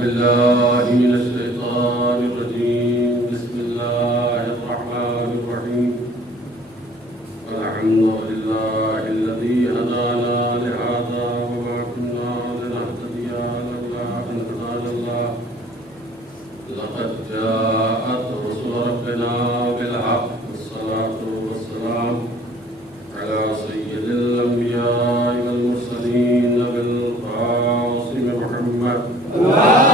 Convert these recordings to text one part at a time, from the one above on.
بالله من الشيطان الرجيم. بسم الله الرحمن الرحيم. الحمد لله الذي هدانا لهذا وما كنا لنهتدي لولا أن هدانا الله. لقد جاءت رسل ربنا بالحق. والصلاة والسلام على سيد الأنبياء والمرسلين بالقاسم محمد وآله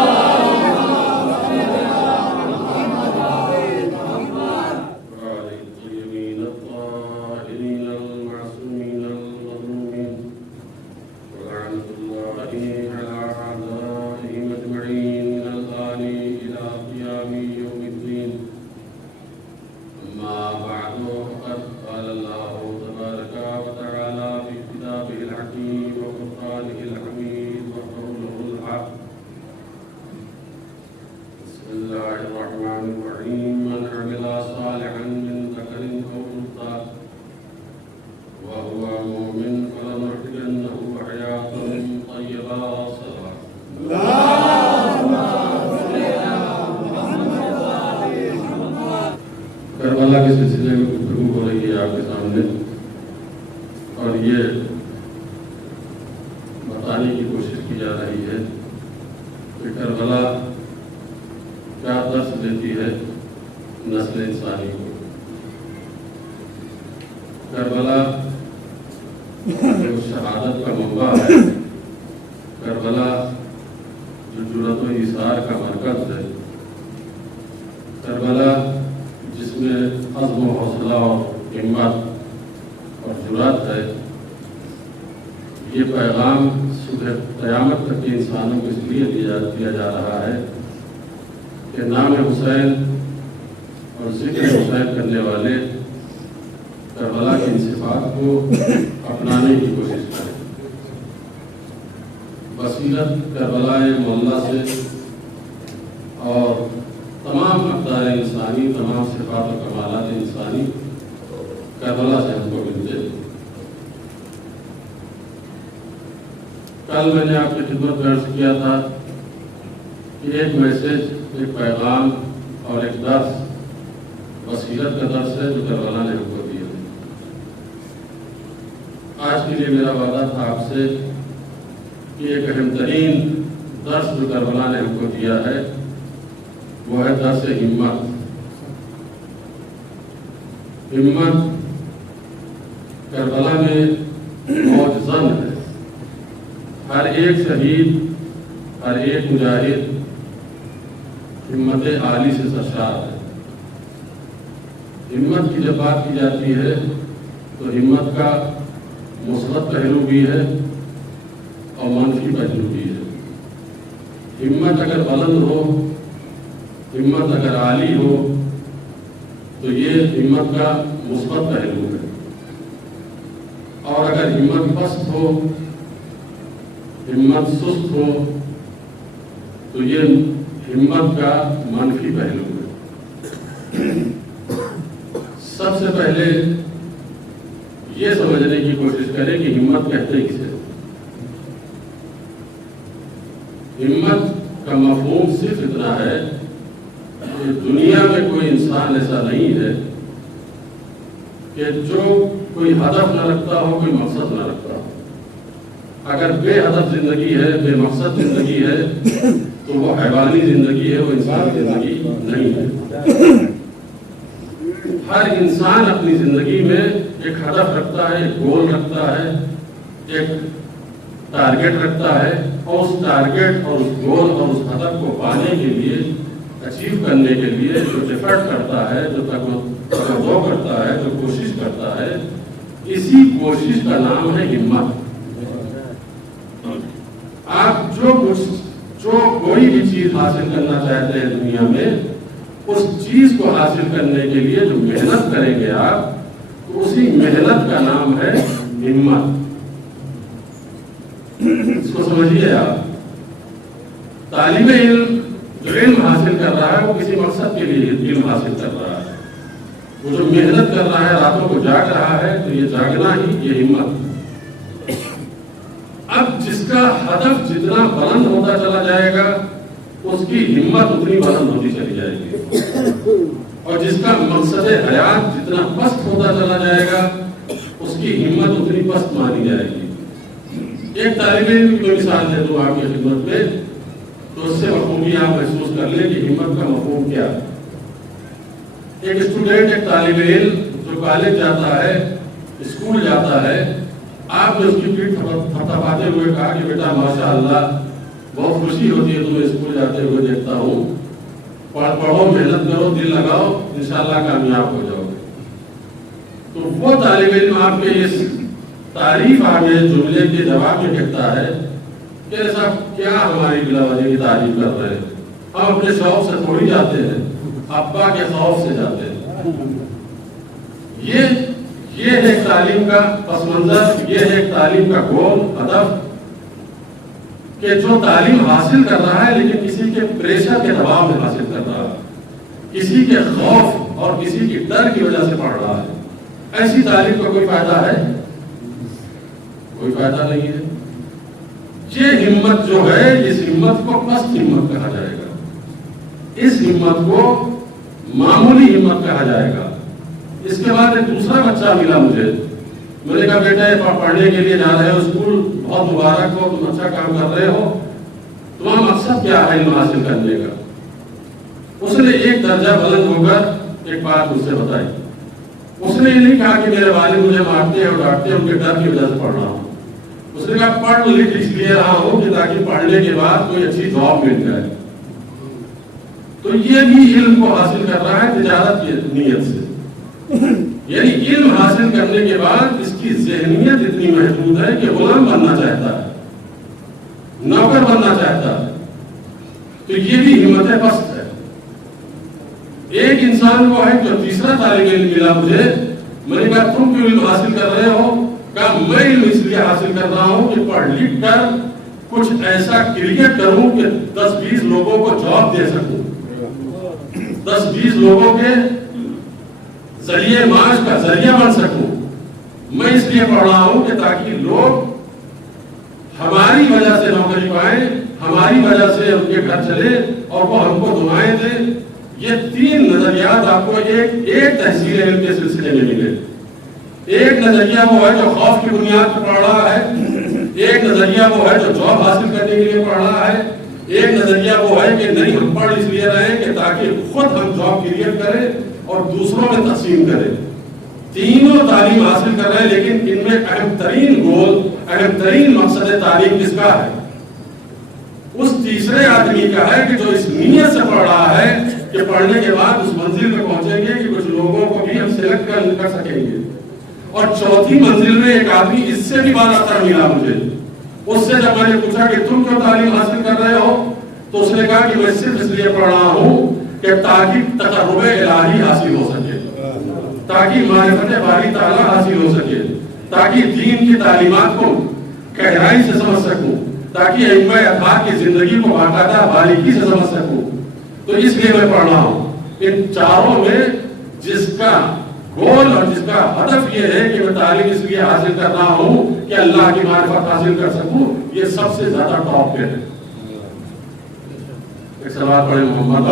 الطيبين الطاهرين المعصومين المظلومين ولعنة الله على أعدائهم أجمعين من الآن إلى قيام يوم الدين. أما بعد فقد قال الله تبارك وتعالى في كتابه الحكيم وفرقانه الحميد وقوله الحق. بسم الله الرحمن الرحيم. من عمل صالحا من ذكر أو أنثى وهو مؤمن فلنحيينه حياة طيبة. صلاة کربلا کے سلسلے میں گفتگو ہو رہی ہے آپ کے سامنے، اور یہ بتانے کی کوشش کی جا رہی ہے کہ کربلا کیا درس دیتی ہے نسل انسانی کو. کربلا جو شہادت کا منبع ہے، کربلا جو جرأت و ایثار کا مرکز ہے، کربلا جس میں عزم و حوصلہ اور ہمت اور جرأت ہے، یہ پیغام صبح قیامت تک کے انسانوں کو اس لیے دیا جا رہا ہے کہ نام حسین اور ذکر حسین کرنے والے کربلا کی ان صفات کو اپنانے کی کوشش کریں. بصیرت کربلا معلیٰ سے اور تمام اقدار انسانی، تمام صفات و کمالات انسانی کربلا سے ہم کو ملتے. کل میں نے آپ کی خدمت میں عرض کیا تھا کہ ایک میسج، ایک پیغام اور ایک درس بصیرت کا درس ہے جو کربلا نے ہم کو دیا. آج کے لیے میرا وعدہ تھا آپ سے کہ ایک اہم ترین درس جو کربلا نے ہم کو دیا ہے وہ ہے درس ہمت. ہمت کربلا میں موج زن ہے. ہر ایک شہید، ہر ایک مجاہد ہمت عالی سے سرشار ہے. ہمت کی جب بات کی جاتی ہے تو ہمت کا مثبت پہلو بھی ہے اور منفی پہلو بھی ہے. ہمت اگر بلند ہو، ہمت اگر عالی ہو تو یہ ہمت کا مثبت پہلو ہے، اور اگر ہمت پست ہو، ہمت سست ہو تو یہ ہمت کا منفی پہلو ہے. سب سے پہلے یہ سمجھنے کی کوشش کریں کہ ہمت کہتے کسے. ہمت کا مفہوم صرف اتنا ہے کہ دنیا میں کوئی انسان ایسا نہیں ہے کہ جو کوئی ہدف نہ رکھتا ہو، کوئی مقصد نہ رکھتا ہو. اگر بے ہدف زندگی ہے، بے مقصد زندگی ہے تو وہ حیوانی زندگی ہے، وہ انسانی زندگی نہیں ہے. ہر انسان اپنی زندگی میں ایک ہدف رکھتا ہے، ایک گول رکھتا ہے، ایک ٹارگٹ رکھتا ہے، اور اس ٹارگٹ اور اس گول اور اس ہدف کو پانے کے لیے، اچیو کرنے کے لیے جو ایفرٹ کرتا ہے، جو توجہ کرتا ہے، جو کوشش کرتا ہے، اسی کوشش کا نام ہے ہمت. آپ جو کوئی بھی چیز حاصل کرنا چاہتے ہیں دنیا میں، اس چیز کو حاصل کرنے کے لیے جو محنت کریں گے آپ، تو اسی محنت کا نام ہے ہمت. اس کو سمجھیے. آپ طالب علم جو علم حاصل کر رہا ہے وہ کسی مقصد کے لیے علم حاصل کر رہا ہے. وہ جو محنت کر رہا ہے، راتوں کو جاگ رہا ہے، تو یہ جاگنا ہی یہ ہمت. اب جس کا ہدف جتنا بلند ہوتا چلا جائے گا اس کی ہمت اتنی بلند ہوتی چلی جائے گی، اور جس کا مقصد حیات جتنا پست ہوتا چلا جائے گا اس کی ہمت اتنی پست مانی جائے گی۔ ایک طالب علم کی مثال دے دوں آپ کی خدمت میں، تو اس سے مفہومی آپ محسوس کر لیں کہ ہمت کا مفہوم کیا ہے۔ ایک اسٹوڈنٹ، ایک طالب علم جو کالج جاتا ہے، اسکول جاتا ہے، آپ نے اس کی پیٹھ تھپتھپاتے ہوئے کہا کہ بیٹا ماشاء اللہ بہت خوشی ہوتی ہے تمہیں اسکول جاتے ہوئے دیکھتا ہوں، پڑھو، محنت کرو، دل لگاؤ، انشاءاللہ کامیاب ہو جاؤ گے۔ تو وہ طالب علم آپ کے اس تعریف آگے جملے کے جواب میں کہتا ہے کہ صاحب کیا ہماری بلا وجہ کی تعریف کر رہے ہیں، ہم اپنے شوق سے تھوڑی جاتے ہیں، ابا کے خوف سے جاتے ہیں۔ یہ ہے تعلیم کا پس منظر، یہ ہے تعلیم کا گول، ہدف، کہ جو تعلیم حاصل کر رہا ہے لیکن کسی کے پریشر کے دباؤ میں حاصل کر رہا ہے، کسی کے خوف اور کسی کی ڈر کی وجہ سے پڑھ رہا ہے، ایسی تعلیم کا کوئی فائدہ ہے؟ کوئی فائدہ نہیں ہے۔ یہ ہمت جو ہے، اس ہمت کو پست ہمت کہا جائے گا، اس ہمت کو معمولی ہمت کہا جائے گا۔ اس کے بعد ایک دوسرا بچہ ملا مجھے، میں نے کہا بیٹا پڑھنے کے لیے جا رہے ہو اسکول، بہت مبارک ہو، تم اچھا کام کر رہے ہو، تمہارا مقصد کیا ہے علم حاصل کرنے کا؟ اس نے ایک درجہ بلند ہو کر ایک بات مجھ سے بتائی۔ اس نے یہ نہیں کہا کہ میرے والد مجھے مارتے ہیں اور ڈانٹتے ہیں، ان کے ڈر کی وجہ سے پڑھ رہا ہوں۔ اس نے کہا پڑھ لکھ اس لیے رہا ہوں کہ تاکہ پڑھنے کے بعد کوئی اچھی جاب مل جائے۔ تو یہ بھی علم کو حاصل کر رہا ہے تجارت کی نیت سے، یعنی علم حاصل کرنے کے بعد اس کی ذہنیت اتنی محدود ہے کہ غلام بننا چاہتا ہے، نوکر بننا چاہتا ہے۔ تو یہ بھی ہمت پست ہے۔ ایک انسان وہ ہے جو تیسرا طالب علم ملا مجھے، میں نے کہا تم کیوں علم حاصل کر رہے ہو؟ کہا میں علم اس لیے حاصل کر رہا ہوں کہ پڑھ لکھ کر کچھ ایسا کریٹ کروں کہ 10-20 لوگوں کو جاب دے سکوں، 10-20 لوگوں کے ذریعے معاش کا ذریعہ بن سکوں۔ میں اس لیے پڑھ رہا ہوں کہ تاکہ لوگ ہماری وجہ سے نوکری پائیں، ہماری وجہ سے ان کے گھر چلے اور وہ ہم کو دعائیں دیں۔ یہ تین نظریات آپ کو ایک تحصیل علم کے سلسلے میں ملے۔ ایک نظریہ وہ ہے جو خوف کی بنیاد پر پڑھ رہا ہے، ایک نظریہ وہ ہے جو جاب حاصل کرنے کے لیے پڑھ رہا ہے، ایک نظریہ وہ ہے کہ نہیں ہم پڑھ اس لیے رہے کہ تاکہ خود ہم جاب کریٹ کریں اور دوسروں میں تقسیم کریں۔ تینوں تعلیم حاصل کر رہے ہیں، لیکن ان میں اہم ترین گول، اہم ترین مقصد تعلیم کس کا ہے؟ اس تیسرے آدمی کا ہے کہ جو اس نیت سے پڑھ رہا ہے کہ پڑھنے کے بعد اس منزل میں پہنچیں گے کہ کچھ لوگوں کو بھی ہم سلیکٹ کر سکیں گے۔ اور چوتھی منزل میں ایک آدمی اس سے بھی بالا تر ملا مجھے۔ اس سے جب میں نے پوچھا کہ تم کیوں تعلیم حاصل کر رہے ہو، تو اس نے کہا کہ میں صرف اس لیے پڑھ رہا ہوں کہ تاکہ تقرب الہی حاصل ہو سکے، تاکہ معرفت باری تعالیٰ حاصل ہو سکے، تاکہ دین کی تعلیمات کو گہرائی سے سمجھ سکوں، تاکہ ائمہ اطہار کی زندگی کو باقاعدہ باریکی سے سمجھ سکوں۔ تو اس لیے میں پڑھ رہا ہوں۔ ان چاروں میں جس کا گول اور جس کا ہدف یہ ہے کہ میں تعلیم اس لیے حاصل کر رہا ہوں کہ اللہ کی معرفت حاصل کر سکوں، یہ سب سے زیادہ ٹاپ پہ ہے۔ ایک سوال پڑھے محمد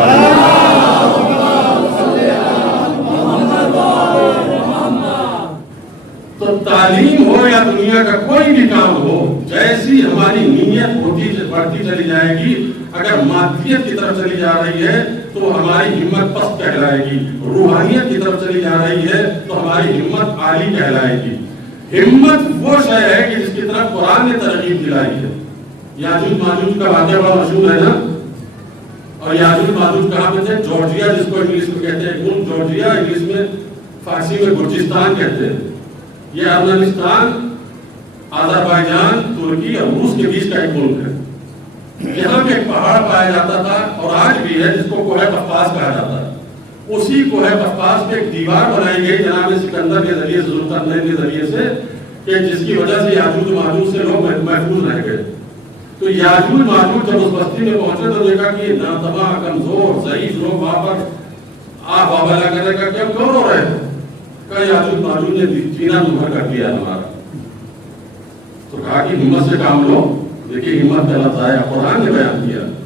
تو تعلیم ہو یا دنیا کا کوئی بھی کام ہو، جیسی ہماری نیت ہوتی بڑھتی چلی جائے گی، اگر مادیت کی طرف چلی جا رہی ہے تو ہماری ہمت پست کہلائے گی، روحانیت کی طرف چلی جا رہی ہے تو ہماری ہمت عالی کہلائے گی۔ ہمت وہ شے ہے کہ جس کی طرف قرآن نے ترغیب دلائی ہے۔ یاجوج ماجوج کا واقعہ بڑا مشہور ہے نا، اور یاجوج ماجوج کہاں پہ تھے؟ جارجیا، جس کو انگلش میں کہتے ہیں ملک جارجیا، انگلش میں فارسی میں گرجستان کہتے ہیں۔ یہ افغانستان، آذربائیجان، ترکی اور روس کے بیچ کا ایک ملک ہے۔ یہاں پہ ایک پہاڑ پایا جاتا تھا اور آج بھی ہے، جس کو کوہ قفقاز کہا جاتا ہے۔ اسی کوہ قفقاز پہ ایک دیوار بنائی گئی جناب سکندر کے ذریعے، ذوالقرنین کے ذریعے سے، کہ جس کی وجہ سے یاجوج ماجوج سے لوگ محفوظ رہ گئے۔ تو یاجوج ماجوج جب اس بستی میں پہنچے تو دیکھا کہ ناتواں، کمزور، ضعیف لوگ وہاں پر آپ بابا کرنے کا کیا کیوں رو رہے ہیں؟ کہا یاجوج ماجوج نے جینا دھوکا کر دیا ہمارا۔ تو کہا کہ ہمت سے کام لو۔ دیکھیے ہمت کا لفظ آیا، قرآن نے بیان کیا۔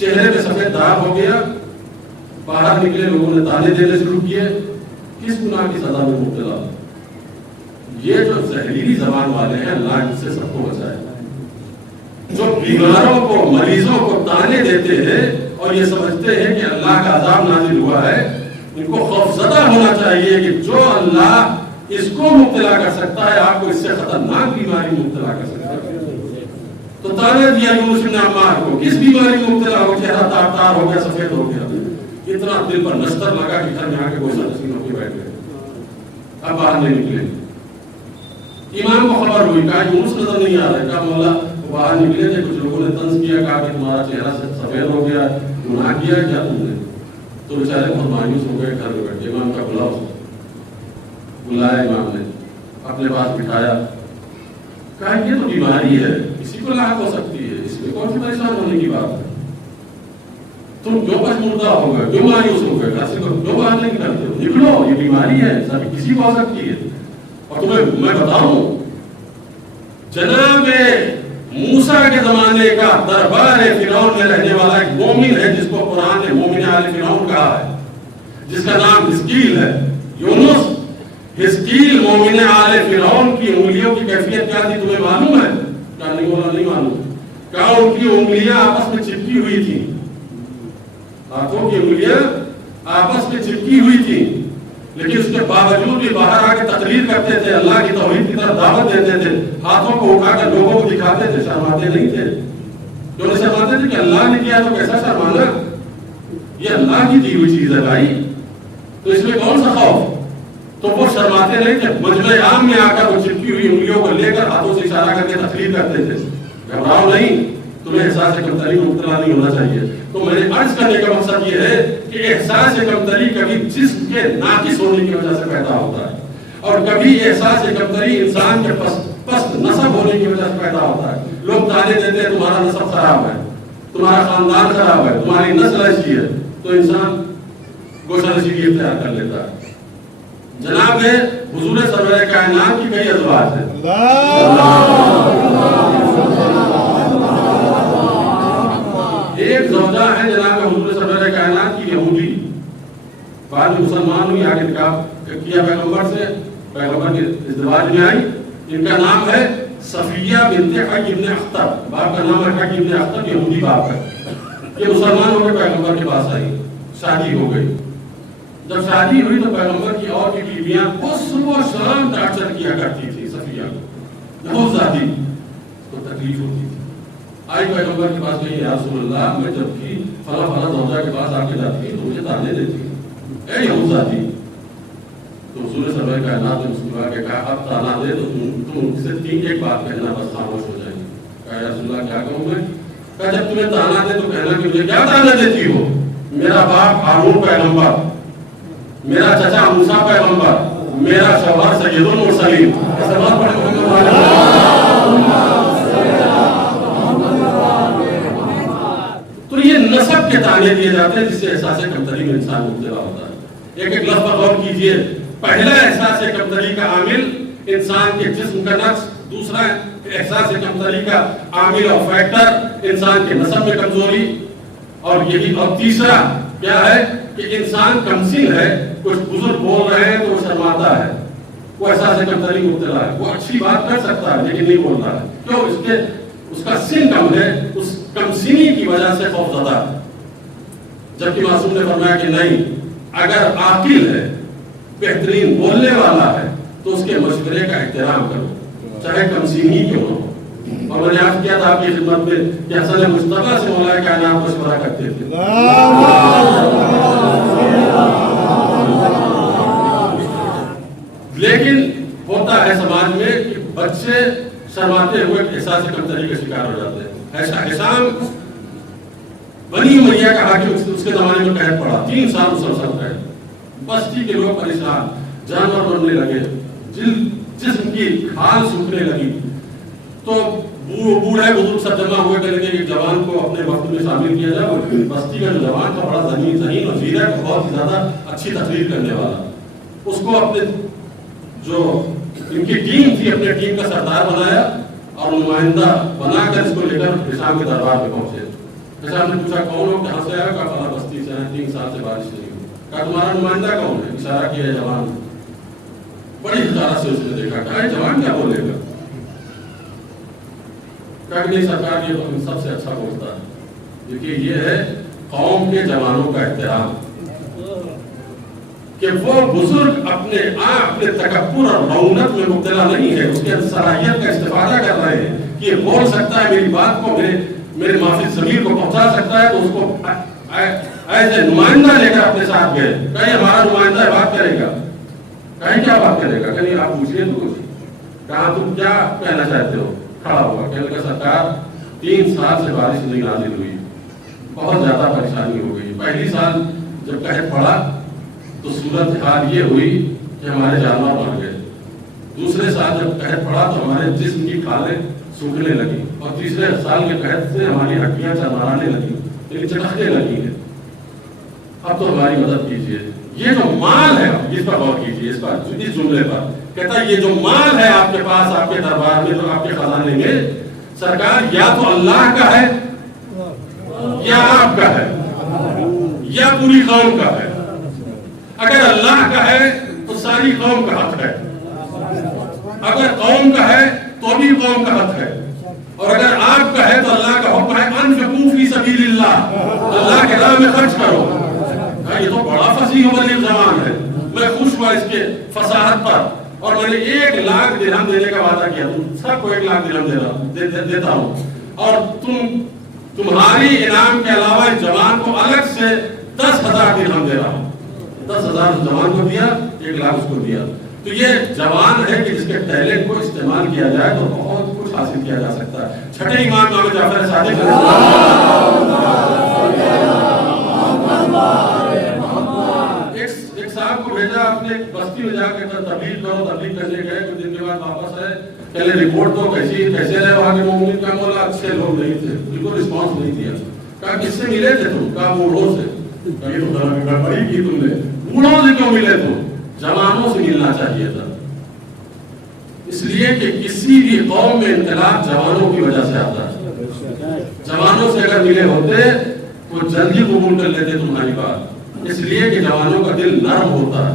چہرے پہ سفید داغ ہو گیا، باہر نکلے لوگوں نے تانے دینے شروع کیے، کس گناہ کی سزا میں مبتلا؟ یہ جو زہریلی زبان والے ہیں اللہ ان سے سب کو بچائے، جو بیماروں کو مریضوں کو تانے دیتے ہیں اور یہ سمجھتے ہیں کہ اللہ کا عذاب نازل ہوا ہے، ان کو خوفزدہ ہونا چاہیے کہ جو اللہ اس کو مبتلا کر سکتا ہے آپ کو اس سے خطرناک بیماری مبتلا کر سکتا ہے۔ تو تانے دیا یونس بن عمار کو، کس بیماری مبتلا ہو، چہرہ تار تار ہو گیا، سفید ہو گیا، اتنا دل پر نشتر لگا کہ گھر میں آ کے گوشہ نشین ہو کے بیٹھ گئے، اب باہر نہیں نکلے۔ امام کو خبر ہوئی، کہا یونس نظر نہیں آ رہا، کہا مولا باہر نکلے تھے، کچھ لوگوں نے طنز کیا، کہا کہ تمہارا چہرہ سفید ہو گیا، گناہ کیا کیا تم نے؟ تو بیچارے بہت مایوس ہو گئے، گھر میں بیٹھے۔ امام کا بلایا، امام نے اپنے پاس بٹھایا، کہا یہ تو بیماری ہے، کسی کو لاحق ہو سکتی ہے، اس میں کون سی پریشان ہونے کی بات ہے؟ تم جو پشمردہ ہو گئے، جو مایوس ہو گئے، گھر سے جو باہر نہیں نکلتے ہو، نکلو، یہ بیماری ہے، سبھی کسی کو ہو سکتی ہے۔ اور تمہیں میں بتاؤں، جناب موسیٰ کے زمانے کا دربار فرعون میں رہنے والا ایک مومن ہے جس کو قرآن نے مومن آل فرعون کہا ہے، جس کا نام حزقیل ہے۔ یونس، حزقیل مومن آل فرعون کی انگلیوں کی کیفیت کیا تھی تمہیں معلوم ہے؟ کیا نہیں بولا؟ نہیں معلوم۔ کہا ان کی انگلیاں آپس میں چپکی ہوئی تھی، ہاتھوں کی انگلیاں آپس میں چپکی ہوئی تھی، لیکن اس کے باوجود بھی باہر آ کے تقریر کرتے تھے، اللہ کی توحید کی طرف دعوت دیتے تھے، ہاتھوں کو اٹھا کر لوگوں کو دکھاتے تھے، شرماتے نہیں تھے۔ جو نہیں شرماتے تھے کہ اللہ نے کیا تو کیسا شرمانا، یہ اللہ کی دی ہوئی چیز ہے بھائی، تو اس میں کون سا خوف؟ تو وہ شرماتے نہیں تھے، مجمع عام میں آ کر وہ چپکی ہوئی انگلیوں کو لے کر ہاتھوں سے اشارہ کر کے تقریر کرتے تھے۔ گھبراؤ نہیں، تمہیں احساس کمتری میں مبتلا نہیں ہونا چاہیے۔ تو میں نے عرض کرنے کا مقصد یہ ہے کہ احساس کمتری کبھی جسم کے ناقص ہونے کی وجہ سے پیدا ہوتا ہے، اور کبھی احساس کمتری انسان کے پست نسب ہونے کی وجہ سے پیدا ہوتا ہے۔ لوگ تانے دیتے ہیں تمہارا نسب خراب ہے، تمہارا خاندان خراب ہے، تمہاری نسل ایسی ہے، تو انسان گوشہ نشینی اختیار کر لیتا ہے۔ جناب حضور سرور کائنات کی کئی ازواج ہیں، ایک زوجہ ہے جناب حضور سرور کائنات کی یہودی، بعد میں مسلمان ہوئی، آگے نکاح کیا پیغمبر سے، پیغمبر کے ازدواج میں آئی۔ ان کا نام ہے صفیہ بنت حی ابن اخطب، باپ کا نام ہے حی ابن اخطب، یہودی باپ ہے۔ یہ مسلمان ہو کے پیغمبر کے پاس آئی، شادی ہو گئی۔ جب شادی ہوئی تو پیغمبر کی اور بھی بیویاں وہ صبح شام ٹارچر کیا کرتی تھی صفیہ کو، بہت زیادہ تو تکلیف ہوتی تھی۔ آئی پیغمبر کے پاس گئی، یا رسول اللہ میں جب بھی فلاں فلاں زوجہ کے پاس آ کے جاتی تو مجھے تانے دیتی، اے یہود ذاتی۔ تو حضور سرور کائنات نے مسکرا کے کہا اب تانا دے تو تم سے ایک بات کہنا، بس خاموش ہو جائے گی۔ کہا یا رسول اللہ کیا کہوں میں؟ کہا جب تمہیں تانا دے تو کہنا کہ مجھے کیا تانا دیتی ہو؟ میرا باپ ہارون پیغمبر، میرا چچا موسیٰ پیغمبر، میرا شوہر سید المرسلین۔ سلام پڑھیں محمد۔ تو یہ نسب کے تانے دیے جاتے ہیں جس سے احساس کمتری میں انسان مبتلا ہوتا ہے۔ ایک ایک لفظ پر غور کیجئے۔ پہلا احساس کمتری کا عامل انسان کے جسم کا نقص، دوسرا احساس کمتری کا عامل اور فیکٹر انسان کے نسب میں کمزوری، اور یہی اور تیسرا کیا ہے کہ انسان کمسن ہے، کچھ بزرگ بول رہے ہیں تو وہ شرماتا ہے، وہ احساس کمتری مبتلا ہے، وہ اچھی بات کر سکتا ہے لیکن نہیں بول رہا ہے، کیوں؟ اس کا سن کم ہے، اس کمسنی کی وجہ سے خوف زدہ ہے۔ جبکہ معصوم نے فرمایا کہ نہیں، اگر عاقل ہے، بہترین بولنے والا ہے تو اس کے مشورے کا احترام کرو، چاہے کمسنی کیوں ہو۔ اور میں نے عرض کیا تھا آپ کی خدمت میں کہ حسن مصطفیٰ سے مولا کائنات مشورہ کرتے تھے۔ لیکن ہوتا ہے سماج میں کہ بچے شرماتے ہوئے احساس کمتری کا شکار ہو جاتے ہیں۔ ایسا حسام بنی امیہ کا حاکم، اس کے زمانے میں قید پڑا، 3 سال مسلسل قید۔ بستی کے لوگ پریشان، جانور مرنے لگے، جسم کی کھال سوکھنے لگی، تو بوڑھے بزرگ سب جمع ہوئے کہ لگے کہ جوان کو اپنے وقت میں شامل کیا جائے۔ بستی کا جو جوان تھا بڑا ذہین اور زیرہ، بہت ہی زیادہ اچھی تقریر کرنے والا، اس کو اپنے جو ان کی ٹیم تھی اپنے ٹیم کا سردار بنایا اور نمائندہ بنا کر اس کو لے کر حسام کے دربار میں پہنچے۔ اچھا ہم نے پوچھا کون ہو کہاں سے آیا؟ کہا فلاں بستی سے ہیں، 3 سال سے بارش نہیں ہوئی۔ کہا تمہارا نمائندہ کون ہے؟ اشارہ کیا جوان۔ بڑی حقارت سے اس نے دیکھا، کہا جوان کیا بولے گا؟ کہا کہ نہیں سرکار یہ ہم سب سے اچھا بولتا ہے۔ دیکھیے یہ ہے قوم کے جوانوں کا احترام کہ وہ بزرگ اپنے تکبر اور رعونت میں مبتلا نہیں ہے، اس کے صلاحیت کا استفادہ کر رہے ہیں کہ یہ بول سکتا ہے، میری بات کو میرے معافی ضمیر کو پہنچا سکتا ہے، تو اس کو ایسے نمائندہ لے کر اپنے ساتھ گئے۔ کہیں ہمارا نمائندہ ہے، بات کرے گا؟ کہیں کیا بات کرے گا؟ کہیں آپ پوچھئے تو کچھ، کہاں تم کیا کہنا چاہتے ہو؟ کھڑا ہوا کہنے لگا سرکار 3 سال سے بارش نہیں نازل ہوئی، بہت زیادہ پریشانی ہو گئی۔ پہلی سال جب قحط پڑا تو صورتحال یہ ہوئی کہ ہمارے جانور مر گئے، دوسرے سال جب قحط پڑا تو ہمارے جسم کی کھالیں سوکھنے لگی، اور تیسرے سال کے قحط سے ہماری ہڈیاں چرمرانے لگی، لیکن چٹکنے لگی ہیں۔ اب تو ہماری مدد کیجیے۔ یہ جو مال ہے، اس پر غور کیجیے، اس جملے پر کہتا ہے یہ جو مال ہے آپ کے پاس، آپ کے دربار میں، جو آپ کے خزانے میں، سرکار یا تو اللہ کا ہے یا آپ کا ہے یا پوری قوم کا ہے۔ اگر اللہ کا ہے تو ساری قوم کا حق ہے، اگر قوم کا ہے تو بھی قوم کا حق ہے، اور اگر آپ کا ہے تو اللہ کا حکم ہے انفقوا فی سبیل اللہ، اللہ کے راہ میں خرچ کرو۔ یہ تو بڑا فصیح و بلیغ زبان ہے، میں خوش ہوا اس کے فصاحت پر، اور میں نے 1 لاکھ درہم دینے کا وعدہ کیا، تم سب کو 1 لاکھ درہم دیتا ہوں، اور تمہاری انعام کے علاوہ اس جوان کو الگ سے 10,000 درہم دے رہا ہوں۔ 10,000 جوان کو دیا، 1 لاکھ اس کو دیا۔ تو یہ جوان ہے کہ جس کے ٹیلنٹ کو استعمال کیا جائے تو بہت کچھ حاصل کیا جا سکتا ہے۔ چھٹے امام امام جعفر صادق ایک صاحب کو بھیجا اپنے بستی میں جا کے تبلیغ کرو، تبلیغ کرنے گئے، کچھ دن کے بعد واپس آئے، پہلے رپورٹ تو کیسے رہے وہاں کے مومنین کا؟ مولا اچھے لوگ نہیں تھے، بالکل رسپانس نہیں دیا۔ کہا کس سے ملے تھے تم؟ کہا بوڑھوں سے۔ کہا یہ تو گڑبڑی کی تم نے، بوڑھوں سے کیوں ملے تم؟ جوانوں سے ملنا چاہیے تھا، اس لیے کہ کسی بھی قوم میں انقلاب جوانوں کی وجہ سے آتا ہے۔ جوانوں سے اگر ملے ہوتے تو جلدی قبول کر لیتے تمہاری بات، اس لیے کہ جوانوں کا دل نرم ہوتا ہے،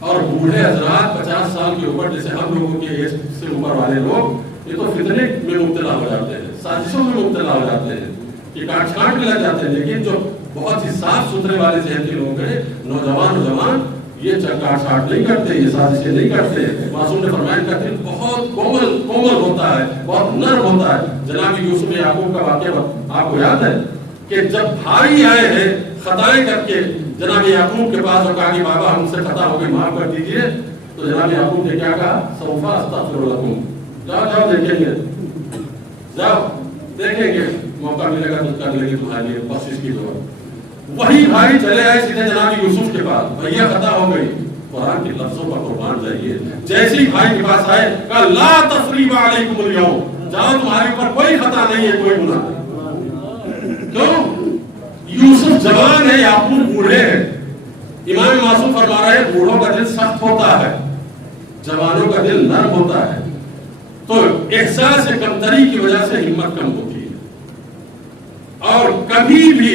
اور بوڑھے حضرات 50 سال کے اوپر، جیسے ہم لوگوں کے ایج سے اوپر والے لوگ، یہ تو فتنے میں مبتلا ہو جاتے ہیں، سازشوں میں مبتلا ہو جاتے ہیں، یہ کاٹ چھانٹ میں لگ جاتے ہیں۔ لیکن جو بہت ہی صاف ستھرے والے ذہن کے لوگ ہیں، نوجوان یہ کاٹ چھانٹ نہیں کرتے، یہ سازشیں نہیں کرتے۔ معصوم نے فرمایا کا دل بہت کومل ہوتا ہے، بہت نرم ہوتا ہے۔ جناب یوسف یعقوب کا واقعہ آپ کو یاد ہے کہ جب بھائی آئے ہیں خطائیں کر کے جناب یعقوب کے پاس اور کہا کہ بابا ہم سے خطا ہو گئی، معاف کر دیجئے، تو جناب یعقوب نے کیا کہا؟ سوف استغفر لکم، جاؤ دیکھیں گے، جاؤ دیکھیں گے، موقع ملے گا تو کر لیں گے تمہارے لیے بخشش کی دعا۔ وہی بھائی چلے آئے سیدھے جناب یوسف کے پاس، بھیا خطا ہو گئی۔ قرآن کے لفظوں پر قربان جائیے، جیسے ہی بھائی کے پاس آئے کہا لا تثریب علیکم اليوم، جاؤ تمہارے اوپر کوئی خطا نہیں ہے، کوئی گناہ نہیں۔ کیوں؟ یوسف جوان ہے، یعقوب بوڑھے ہیں۔ امام معصوم فرما رہے ہیں بوڑھوں کا دل سخت ہوتا ہے، جوانوں کا دل نرم ہوتا ہے، تو احساس کمتری کی وجہ سے ہمت کم ہوتی ہے، اور کبھی بھی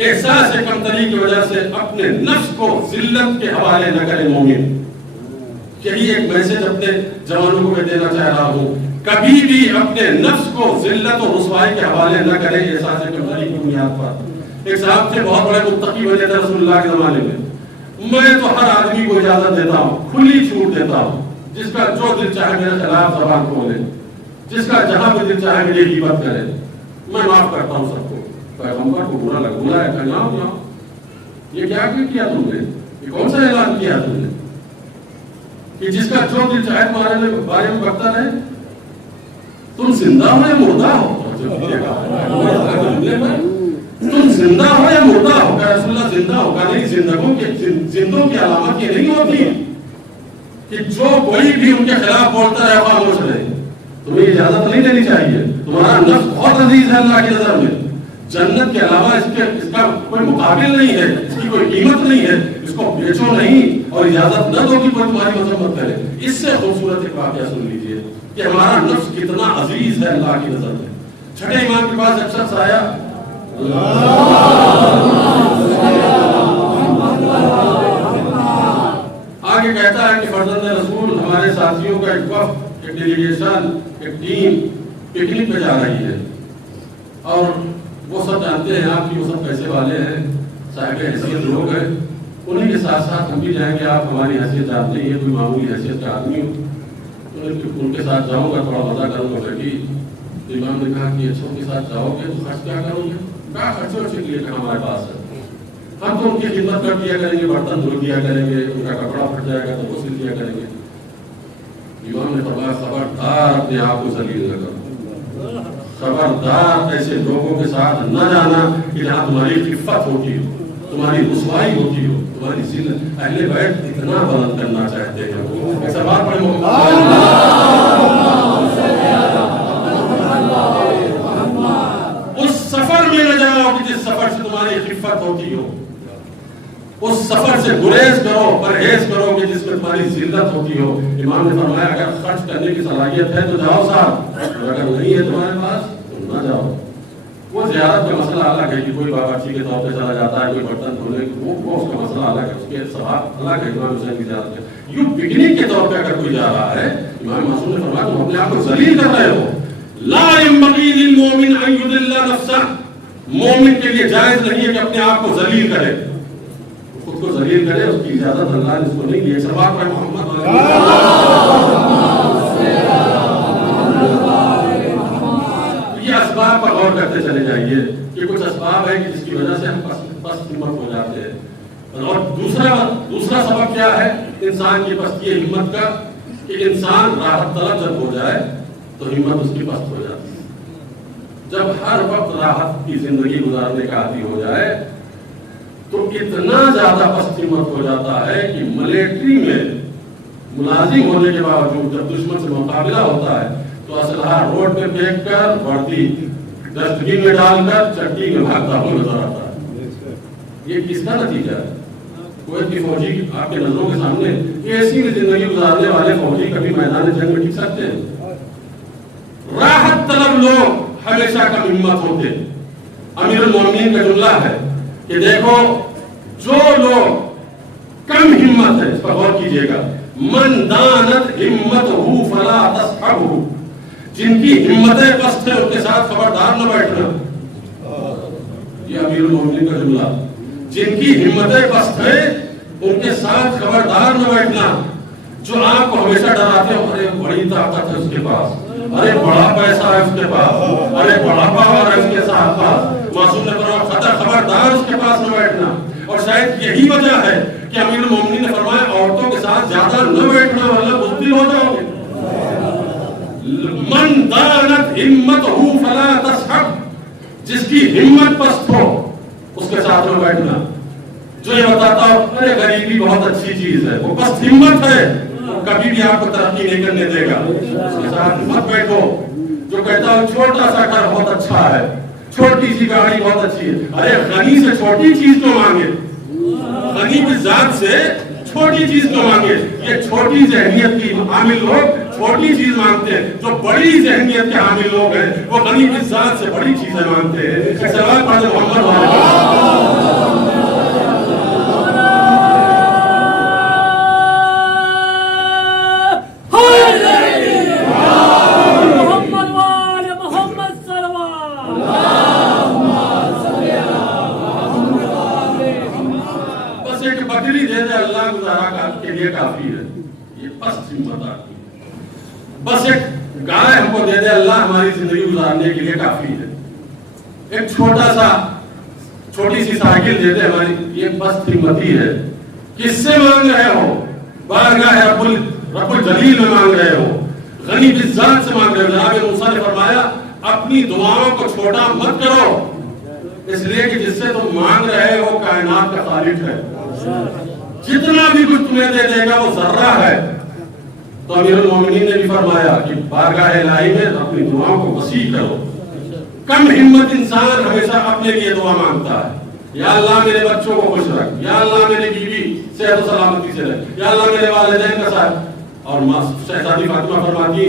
احساس کمتری کی وجہ سے اپنے نفس کو ذلت کے حوالے نہ کرے مومن۔ یہی ایک میسج اپنے جوانوں کو میں دینا چاہ رہا ہوں، کبھی بھی اپنے نفس کو ذلت اور رسوائی کے حوالے نہ کرے احساس کمتری کی بنیاد پر۔ ایک صاحب تھے بہت بڑے متقی بنے تھے رسول اللہ کے زمانے میں تو ہر آدمی کو اجازت دیتا ہوں، کھلی چھوٹ دیتا ہوں، جس کا جو دل چاہے میرے خلاف زبان کھولے، جس کا جہاں بھی دل چاہے میری غیبت کرے، میں معاف کرتا ہوں سب کو۔ پیغمبر کو برا لگا، بولا ہے کہنا یہ کیا کیا تم نے، یہ کون سا اعلان کیا تم نے کہ جس کا جو دل چاہے تمہارے بارے میں بکتا رہے؟ تم زندہ ہو یا مردہ ہو؟ تم زندہ ہو یا مردہ ہو؟ کہ رسول اللہ زندہ ہوگا نہیں، زندوں کی علامت یہ نہیں ہوتی کہ جو کوئی بھی ان کے خلاف بولتا ہے خاموش رہے۔ تمہیں اجازت نہیں دینی چاہیے، تمہارا نفس بہت عزیز ہے اللہ کی نظر میں، جنت کے علاوہ اس کا کوئی مقابل نہیں ہے، اس کی کوئی قیمت نہیں ہے، اس کو بیچو نہیں اور اجازت نہ دو کہ کوئی تمہاری مذمت کرے۔ اس سے خوبصورت ایک واقعہ سن لیجئے کہ ہمارا نفس کتنا عزیز ہے اللہ کی نظر میں۔ چھٹے امام کے پاس ایک شخص آیا، آگے کہتا ہے کہ فرزند رسول ہمارے ساتھیوں کا ایک وفد، ایک ڈیلیگیشن، ایک ٹیم پکنک پہ جا رہی ہے، اور وہ سب جانتے ہیں آپ کی وہ سب پیسے والے ہیں، صاحب حیثیت لوگ ہیں، انہیں کے ساتھ ساتھ ہم بھی جائیں گے، آپ ہماری حیثیت جانتے ہیں، کوئی معمولی حیثیت کا آدمی ہو، تو ان کے ساتھ جاؤں گا، تھوڑا مزہ کروں گا بیٹی۔ امام نے کہا کہ اچھا ان کے ساتھ جاؤ گے تو خرچ کیا کرو گے؟ کہا خرچے ورچے کے لیے کہاں ہمارے پاس ہے، ہم تو ان کی خدمت کر دیا کریں گے، برتن دھل دیا کریں گے، ان کا کپڑا پھٹ جائے گا تو وہ سل دیا کریں گے۔ امام نے فرمایا خبردار اپنے آپ کو ذلیل نہ کرو، خبردار ایسے لوگوں کے ساتھ نہ جانا کہ جہاں تمہاری خفت ہوتی ہو، تمہاری رسوائی ہوتی ہو، تمہاری ذلت۔ اہل بیت اتنا بلند کرنا چاہتے ہیں، ایسا بات پڑھے اس سفر میں نہ جاؤ کہ جس سفر سے تمہاری خفت ہوتی ہو، اس سفر سے گریز کرو، پرہیز کرو کہ جس میں تمہاری ذلت ہوتی ہو۔ امام نے فرمایا اگر خرچ کرنے کی صلاحیت ہے تو جاؤ صاحب، اگر نہیں ہے تمہارے پاس تو نہ جاؤ۔ وہ زیارت کا مسئلہ الگ ہے کہ کوئی باورچی کے طور پہ چلا جاتا ہے، کوئی برتن دھونے، وہ اس کا مسئلہ الگ ہے، اس کے ثواب الگ ہے امام حسین کی زیارت کا۔ یوں پکنک کے طور پہ اگر کوئی جا رہا ہے، امام معصوم نے فرمایا تم اپنے آپ کو ذلیل کر رہے ہو۔ لا ينبغي للمؤمن ان يذل نفسه، مومن کے لیے جائز نہیں ہے کہ اپنے آپ کو ذلیل کرے، خود کو ذلیل کرے، اس کی اجازت اللہ نے اس کو نہیں دی۔ سبحان اللہ محمد یہ اسباب پر غور کرتے چلے جائیے کہ کچھ اسباب ہے کہ جس کی وجہ سے ہم پست ہمت ہو جاتے ہیں۔ اور دوسرا سبب کیا ہے انسان کی پستی ہمت کا؟ کہ انسان راحت طلب جب ہو جائے تو ہمت اس کی پست ہو جاتی ہے۔ جب ہر وقت راحت کی زندگی گزارنے کا عادی ہو جائے تو اتنا زیادہ پست ہمت ہو جاتا ہے کہ ملٹری میں ملازم ہونے کے باوجود جب دشمن سے مقابلہ ہوتا ہے تو اسلحہ روڈ پہ پھینک کر، وردی ڈسٹ بن میں ڈال کر چٹی میں بھاگتا ہوا نظر آتا ہے۔ یہ کس کا نتیجہ ہے؟ کوئی بھی فوجی آپ کے نظروں کے سامنے ایسی زندگی گزارنے والے فوجی کبھی میدان جنگ میں ٹک سکتے ہیں؟ راحت طلب لوگ ہمیشہ کم ہمت ہوتے۔ امیر المومنین کا جملہ ہے کہ دیکھو جو لوگ کم ہمت ہے، اس پر غور کیجئے گا، من دانت ہمتہ فلا تصحبہ، جن کی ہمتیں پست ہے ان کے ساتھ خبردار نہ بیٹھنا۔ یہ امیر المومنین کا جملہ، جن کی ہمتیں پست ہے ان کے ساتھ خبردار نہ بیٹھنا۔ جو آپ کو ہمیشہ ڈراتے ہو، ارے بڑی طاقت ہے اس کے پاس، ارے بڑا پیسہ ہے اس کے پاس، ارے بڑا پاور ہے اس کے ساتھ پاس، معصوم نے فرمایا خبردار اس کے پاس نہ بیٹھنا۔ اور شاید یہی وجہ ہے کہ امیر المومنین نے فرمایا عورتوں کے ساتھ زیادہ نہ بیٹھنا ورنہ بزدل ہو جاؤ گے۔ من دانت ہمتہ فلا تصحب، جس کی ہمت پست ہو اس کے ساتھ نہ بیٹھنا۔ جو یہ بتاتا ہو ارے غریبی بہت اچھی چیز ہے، وہ پست ہمت ہے، کبھی بھی آپ کو ترقی نہیں کرنے دے گا، اس کے ساتھ مت بیٹھو۔ جو کہتا ہو چھوٹا سا گھر بہت اچھا ہے، چھوٹی سی گاڑی بہت اچھی ہے، ارے غنی سے چھوٹی چیز تو مانگے، غنی کی ذات سے چھوٹی چیز تو مانگے۔ یہ چھوٹی ذہنیت کی حامل لوگ چھوٹی چیز مانگتے ہیں، جو بڑی ذہنیت کے حامل لوگ ہیں وہ غنی کی ذات سے بڑی چیزیں مانگتے ہیں۔ سوال پڑھ محمد بکری دے دے اللہ گزارا کے لیے کافی ہے، یہ پست ہمت آتی ہے۔ بس ایک گائے ہم کو دے دے اللہ ہماری زندگی گزارنے کے لیے کافی ہے، ایک چھوٹی سی سائیکل دے دے ہماری، یہ پست ہمتی ہے۔ کس سے مانگ رہے ہو؟ بارگاہ رب الجلیل میں مانگ رہے ہو، غنی بالذات سے مانگ رہے ہو۔ جناب موسیٰ نے فرمایا اپنی دعاؤں کو چھوٹا مت کرو، اس لیے کہ جس سے تم مانگ رہے ہو کائنات کا خالق ہے، جتنا بھی کچھ تمہیں دے دے گا وہ ذرہ ہے۔ تو امیر المومنین نے بھی فرمایا کہ بارگاہ الہی میں اپنی دعاؤں کو وسیع کرو۔ کم ہمت انسان ہمیشہ اپنے لیے دعا مانگتا ہے، یا اللہ میرے بچوں کو خوش رکھ، یا اللہ میری بیوی صحت و سلامتی سے رکھ، یا اللہ میرے والدین کا ساتھ۔ اور شہزادی فاطمہ فرماتی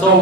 100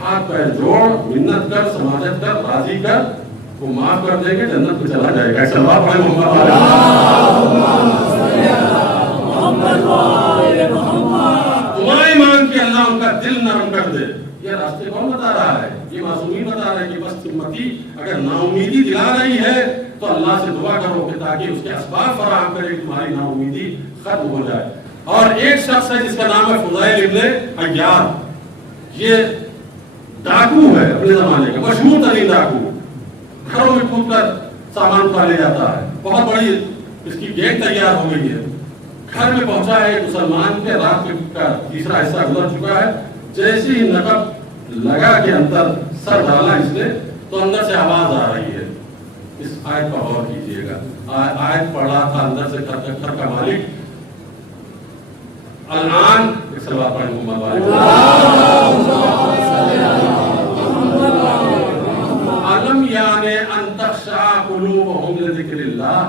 ہاتھ پیر جوڑ منت کر سماجت کر راضی کر وہ معاف کر دیں گے جنت میں چلا جائے گا. صلوات پڑھیں دعائیں مانگ کے اللہ ان کا دل نرم کر دے. یہ راستے کون بتا رہا ہے؟ یہ معصومی بتا رہا ہے کہ بس امتی اگر نا امیدی دلا رہی ہے تو اللہ سے دعا کرو کہ تاکہ اس کے اسباب فراہم کرے کہ تمہاری نا امیدی ختم ہو جائے. اور ایک شخص ہے جس کا نام ہے فضیل ابن عیاض. یہ ڈاکو ہے اپنے زمانے کا مشہور ترین ڈاکو. گھروں میں کود کر سامان اٹھا لے جاتا ہے. بہت بڑی اس کی گیٹ تیار ہو گئی ہے. گھر میں پہنچا ہے مسلمان کے رات کا تیسرا حصہ گزر چکا ہے. جیسے ہی نقب لگا کے اندر سر ڈالا اس نے تو اندر سے آواز آ رہی ہے. اس آیت پر غور کیجیے گا. آیت پڑھا تھا اندر سے گھر کا مالک الان ایک صلوات پڑھیں محمد والے علم یعنی ان تخشع قلوبہم لذکر اللہ.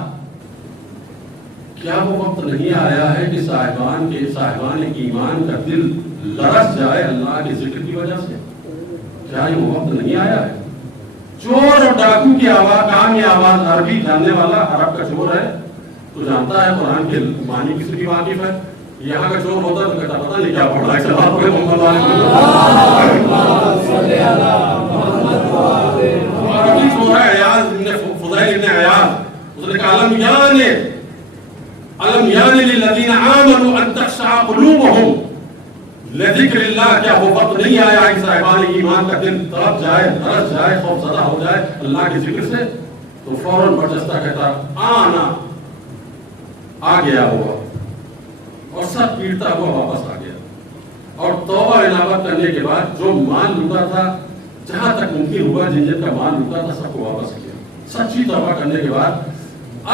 کیا وہ وقت نہیں آیا ہے کہ صاحبان ایمان کا دل لرز جائے اللہ کے ذکر کی وجہ سے؟ کیا یہ وہ وقت نہیں آیا ہے؟ چور اور ڈاکو کی آواز کام یہ آواز عربی جاننے والا عرب کا چور ہے تو جانتا ہے قرآن کے معنی کس کی واقف ہے. یہاں کا چور ہوتا تو کہتا پتہ نہیں کیا پڑھ رہا ہے. صلوات پڑھیں محمد والے عربی چور ہے عیاض فضیل ابن عیاض. اس نے کہا علم یعنی للذین آمنوا ان تخشع قلوبہم لذکر اللہ. کیا وہ وقت نہیں آیا کہ صاحبان ایمان کا دل تڑپ جائے ترس جائے خوف زدہ ہو جائے اللہ کے ذکر سے؟ تو فوراً برجستہ کہتا آنا آ گیا ہوا اور سب پیٹتا ہوا واپس آ گیا. اور توبہ انابت کرنے کے بعد جو مال لوٹا تھا جہاں تک ممکن ہوا جن کا مال لوٹا تھا سب کو واپس کیا. سچی توبہ کرنے کے بعد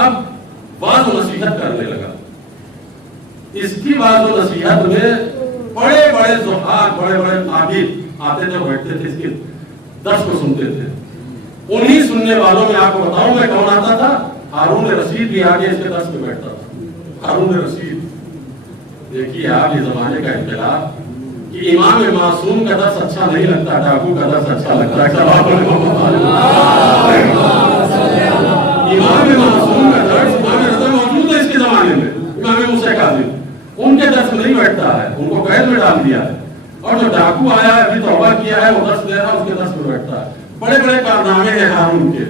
اب واض و نصیحت کرنے لگا. اس کی واض و نصیحت میں بڑے بڑے زہاد بڑے بڑے عابد آتے تھے بیٹھتے تھے اس کے درس کو سنتے تھے. انہی سننے والوں میں آپ کو بتاؤں میں کون آتا تھا؟ ہارون رشید بھی آگے اس کے درس میں بیٹھتا تھا. ہارون رشید دیکھیے آپ یہ زمانے کا انقلاب کہ امام معصوم کا درس اچھا نہیں لگتا ڈاکو کا درس اچھا لگتا ہے. امام معصوم کا درس امام رضا موجود ہے اس کے زمانے میں. امام موسیٰ کاظم ان کے درس میں نہیں بیٹھتا ہے ان کو قید میں ڈال دیا ہے. اور جو ڈاکو آیا ہے ابھی توبہ کیا ہے وہ درس دے رہا ہے اس کے درس میں بیٹھتا ہے. بڑے بڑے کارنامے ہیں ہارون کے.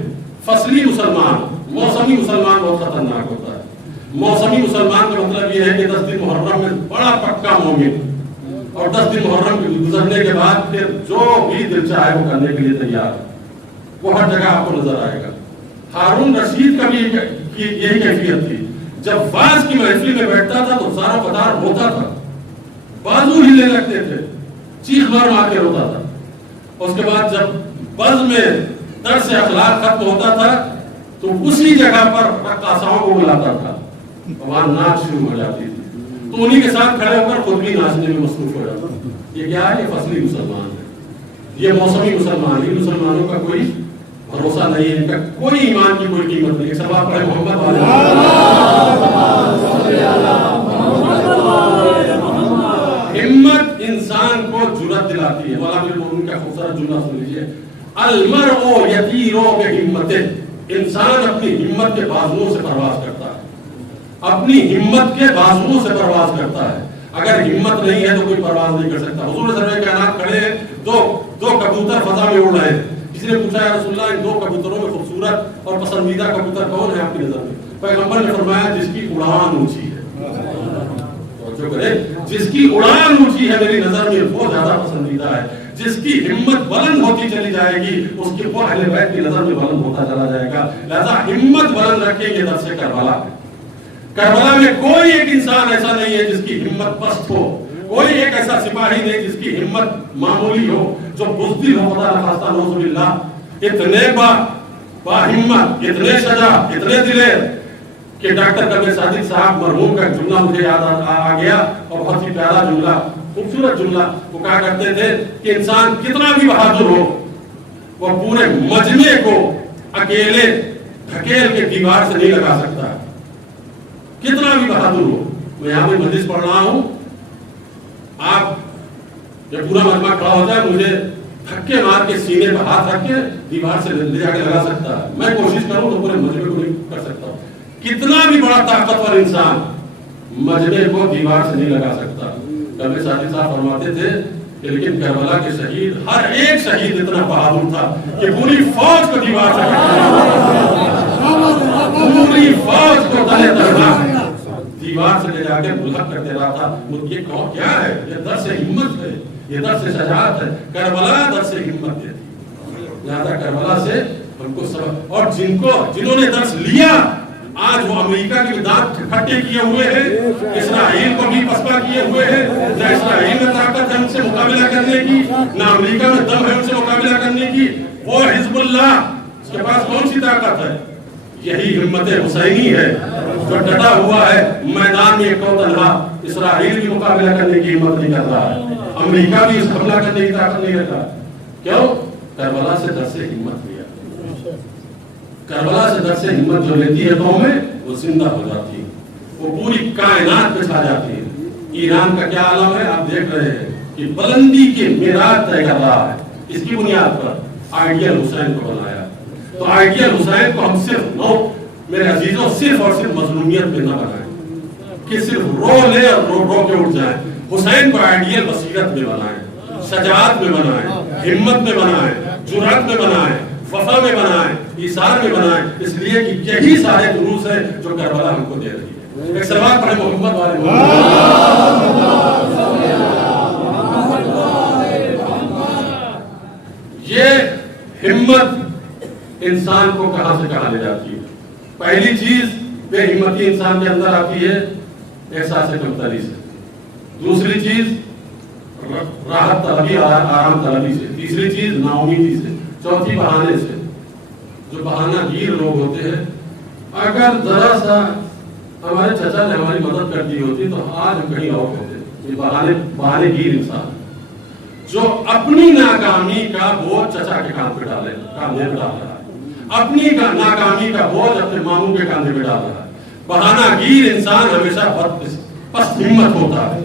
فصلی مسلمان موسمی مسلمان بہت خطرناک ہوتا ہے. موسمی مسلمان کا مطلب یہ ہے کہ 10 دن محرم میں بڑا پکا مومن اور 10 دن محرم گزرنے کے بعد پھر جو بھی دل چاہے وہ کرنے کے لیے تیار ہے. وہ ہر جگہ آپ کو نظر آئے گا. ہارون رشید کا بھی یہی کیفیت تھی. جب واز کی محفل میں بیٹھتا تھا تو زاروں قطار ہوتا تھا. بازو ہلنے لگتے تھے چیخ مار مار کے روتا تھا. اس کے بعد جب بز میں درس اخلاق ختم ہوتا تھا تو اسی جگہ پر رقاصاؤں کو بلاتا تھا. وہاں ناچ شروع ہو جاتی تھی تو انہی کے ساتھ کھڑے ہو کر خود بھی ناچنے میں مصروف ہو جاتا. یہ کیا ہے؟ یہ فصلی مسلمان ہے. یہ موسمی مسلمان ہے. مسلمانوں کا کوئی بھروسہ نہیں ہے. ان کا کوئی ایمان کی کوئی قیمت نہیں. صلوات پڑھیں محمد والے. ہمت انسان کو جرأت دلاتی ہے. مولانا ان کا خوبصورت جملہ سن لیجیے. المرء یطیر بہمتہ. انسان اپنی ہمت کے بازوؤں سے پرواز کرتا ہے. اپنی ہمت کے بازوؤں سے پرواز کرتا ہے. اگر ہمت نہیں ہے تو کوئی پرواز نہیں کر سکتا. حضور سرور کائنات کھڑے ہیں دو کبوتر فضا میں اڑ رہے ہیں. کسی نے پوچھا یا رسول اللہ ان 2 کبوتروں میں خوبصورت اور پسندیدہ کبوتر کون ہے آپ کی نظر میں؟ پیغمبر نے فرمایا جس کی اڑان اونچی ہے. جو کرے جس کی اڑان اونچی ہے میری نظر میں وہ زیادہ پسندیدہ ہے. جس کی ہمت بلند ہوتی چلی جائے گی اس کی وہ اہل بیت کی نظر میں بلند ہوتا چلا جائے گا. لہذا ہمت بلند رکھیں گے درس کربلا. کربلا میں کوئی ایک انسان ایسا نہیں ہے جس کی ہمت پست ہو. کوئی ایک ایسا سپاہی نہیں جس کی ہمت معمولی ہو جو بزدل ہو. خدا نخواستہ نعوذ باللہ. اتنے با ہمت اتنے شجاع اتنے دلیر کہ ڈاکٹر کبیر صادق صاحب مرحوم کا جملہ مجھے یاد آ گیا اور بہت ہی پیارا جملہ خوبصورت جملہ. وہ کہا کرتے تھے کہ انسان کتنا بھی بہادر ہو وہ پورے مجمع کو اکیلے دھکیل کے دیوار سے نہیں لگا سکتا. کتنا بھی بہادر ہو. میں یہاں پہ حدیث پڑھ رہا ہوں. آپ جب پورا مجمع کھڑا ہوتا ہے مجھے دھکے مار کے سینے پہ ہاتھ رکھ کے دیوار سے لے جا کے لگا سکتا ہے. میں کوشش کروں تو پورے مجمع کو نہیں کر سکتا. کتنا بھی بڑا طاقتور انسان مجمع کو دیوار سے نہیں لگا سکتا. کبھی ساتھی صاحب فرماتے تھے کہ لیکن کربلا کے شہید ہر ایک شہید اتنا بہادر تھا کہ پوری فوج کو دیوار سے پوری فوج کو تلے تلنا دیوار سے لے جا کے بلند کر دے رہا تھا. یہ کیا ہے؟ یہ درس ہمت ہے, یہ درس شجاعت ہے. کربلا درس ہمت دیتی. لہذا کربلا سے ہم کو سبق, اور جنہوں نے درس لیا آج وہ امریکہ کے دانت کھٹے کیے ہوئے ہیں, اسرائیل کو بھی پسپا کیے ہوئے ہیں. نہ اسرائیل میں طاقت ہے ان سے مقابلہ کرنے کی, نہ امریکہ میں دم ہے ان سے مقابلہ کرنے کی. وہ حزب اللہ, اس کے پاس کون سی طاقت ہے؟ یہی ہمت حسینی ہے جو ڈٹا ہوا ہے میدان میں. ایک تنہا اسرائیل بھی مقابلہ کرنے کی ہمت نہیں کر رہا ہے, امریکہ بھی اس حملہ کرنے کی طاقت نہیں رکھا. کیوں؟ کربلا سے درس ہمت لیا. کربلا سے درس ہمت جو لیتی ہے قومیں وہ زندہ ہو جاتی ہے, وہ پوری کائنات پہ چھا جاتی ہے. ایران کا کیا عالم ہے آپ دیکھ رہے ہیں کہ بلندی کے معراج طے کر رہا ہے. اس کی بنیاد پر آئیڈیل حسین کو بنایا. تو آئیڈیل حسین کو ہم صرف میرے عزیزوں صرف اور صرف مظلومیت میں نہ بنائیں کہ صرف رو لے اور رو کے اٹھ جائیں. حسین کو آئیڈیل بصیرت میں بنائیں, شجاعت میں بنائیں, ہمت میں بنائیں, جرأت میں بنائیں, وفا میں بنائیں, ایثار میں بنائیں. اس لیے کہ یہی سارے دروس ہیں جو کربلا ہم کو دے رہی ہے. ایک سلوات پڑھیں محمد والے یہ ہمت انسان کو کہاں سے کہاں لے جاتی ہے. پہلی چیز بے ہمتی انسان کے اندر آتی ہے احساس کمتری سے. دوسری چیز راحت طلبی, آرام طلبی سے. تیسری چیز نا امیدی سے. چوتھی بہانے سے. جو بہانہ گیر لوگ ہوتے ہیں, اگر ذرا سا ہمارے چچا نے ہماری مدد کر دی ہوتی تو آج ہم کہیں اور ہوتے. یہ بہانے گیر انسان جو اپنی ناکامی کا بوجھ چچا کے کاندھے پہ ڈال رہا ہے, اپنی ناکامی کا بوجھ اپنے ماموں کے کاندھے پہ ڈال رہا ہے. بہانہ گیر انسان ہمیشہ پست ہمت ہوتا ہے.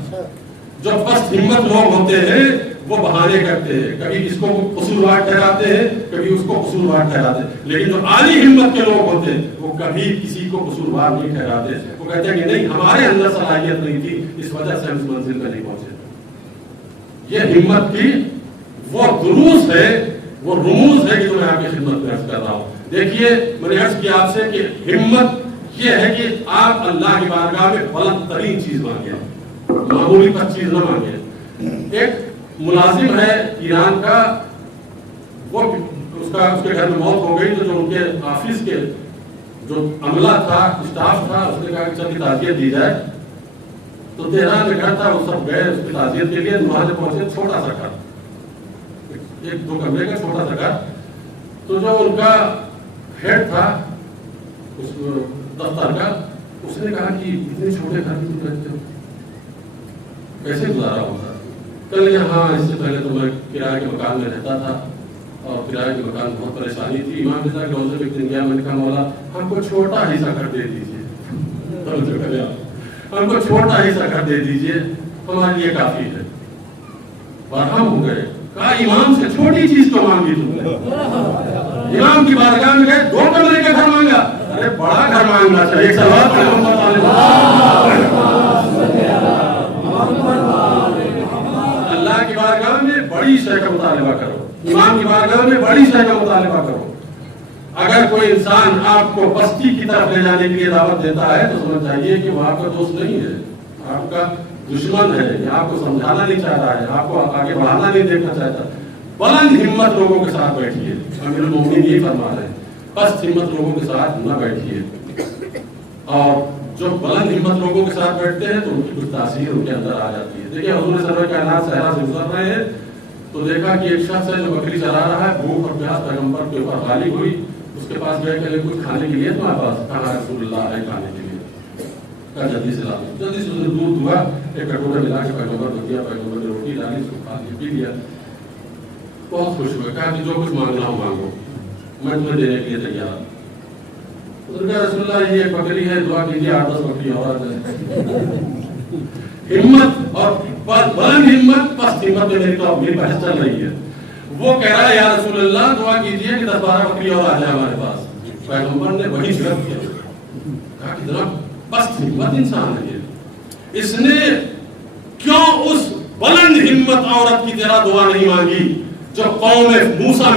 جو پست ہمت لوگ ہوتے ہیں وہ بہانے کرتے ہیں, کبھی اس کو قصوروار ٹھہراتے ہیں, کبھی اس کو قصوروار ٹھہراتے ہیں. لیکن جو عالی ہمت کے لوگ ہوتے ہیں وہ کبھی کسی کو قصوروار نہیں ٹھہراتے. وہ کہتے ہیں کہ نہیں خدمت ہمارے اندر صلاحیت نہیں تھی, اس وجہ سے ہم اس منزل پہ نہیں پہنچے. یہ ہمت کی وہ دروس ہے, وہ رموز ہے جو میں آپ کی خدمت میں عرض کر رہا ہوں. دیکھیے میں نے عرض کیا آپ سے کہ ہمت یہ ہے کہ آپ اللہ کی بارگاہ میں بلند ترین چیز مانگیں, معمولی پر چیز نہ مانگیں. ایک ملازم ہے ایران کا, وہ اس کے گھر میں موت ہو گئی, تو جو ان کے آفس کے جو عملہ تھا, اسٹاف تھا, اس نے کہا کہ سب کی تعزیت دی جائے. تو تہران میں گھر تھا, وہ سب گئے اس کی تعزیت کے لیے. وہاں سے پہنچے چھوٹا سا گھر, 1-2 کمرے کا چھوٹا سا گھر. تو جو ان کا ہیڈ تھا اس دفتر کا, اس نے کہا کہ اتنے چھوٹے گھر میں تم رہتے ہو, کیسے گزارا ہوگا؟ کل ہاں اس سے پہلے تو میں کرایہ کے مکان میں رہتا تھا, اور کرایہ کے مکان بہت پریشانی تھی. امام رضا کے حوضے میں ایک دن گیا, میں نے کہا مولا ہم کو چھوٹا ہی سا گھر دے دیجیے, ہم کو چھوٹا ہی سا گھر دے دیجیے, ہمارے لیے کافی ہے. برہم ہو گئے, کہا امام سے چھوٹی چیز تو مانگی تم نے. امام کی بارگاہ میں گئے, 2 کمرے کا گھر مانگا. ارے بڑا گھر مانگنا چاہیے. ایک سوال اللہ کی بارگاہ میں بڑی شے کا مطالبہ کرو, امام کی بارگاہ میں بڑی شے کا مطالبہ کرو. اگر کوئی انسان آپ کو بستی کی طرف لے جانے کے لیے دعوت دیتا ہے تو سمجھ جائیے کہ وہ آپ کا دوست نہیں ہے, آپ کا دشمن ہے. آپ کو سمجھانا نہیں چاہتا ہے, آپ کو آگے بڑھانا نہیں دیکھنا چاہتا. بلند ہمت لوگوں کے ساتھ بیٹھیے. امیر المومنین یہی فرما رہے ہیں, پست ہمت لوگوں کے ساتھ نہ بیٹھیے. اور جو بلند ہمت لوگوں کے ساتھ بیٹھتے ہیں تو ان کی کچھ تاثیر ان کے اندر آ جاتی ہے. دیکھیے حضور سرور کائنات صحرا سے گزر رہے ہیں تو دیکھا کہ ایک شخص ہے جو بکری چلا رہا ہے. بھوک اور پیاس پیغمبر کے اوپر غالب ہوئی. اس کے پاس گئے کہ کچھ کھانے کے لیے تمہارے پاس؟ کہا رسول اللہ ہے کھانے کے لیے. کہا جلدی سے لا دو. جلدی سے اس نے دودھ دھوا, ایک کٹورے ملا کے پیغمبر کو دیا. پیغمبر نے روٹی ڈالی, اس کو کھا لیا, پی لیا, بہت خوش ہوئے. کہا کہ جو کچھ مانگنا ہو مانگو, میں تمہیں دینے کے لیے تیار ہوں. رسول اللہ یہ بکری ہے, دعا کیجیے 8-10 بکری اور آ جائے. ہمت اور بلند ہمت پست ہمت میں میری بحث چل رہی ہے. وہ کہہ رہا ہے یا رسول اللہ دعا کیجئے کہ 10-12 بکری اور آ جائے ہمارے پاس. پیغمبر نے وہی جواب کیا, کہا کتنا پست ہمت انسان ہے یہ, اس نے کیوں اس بلند ہمت عورت کی طرح دعا نہیں مانگی جو قوم موسیٰ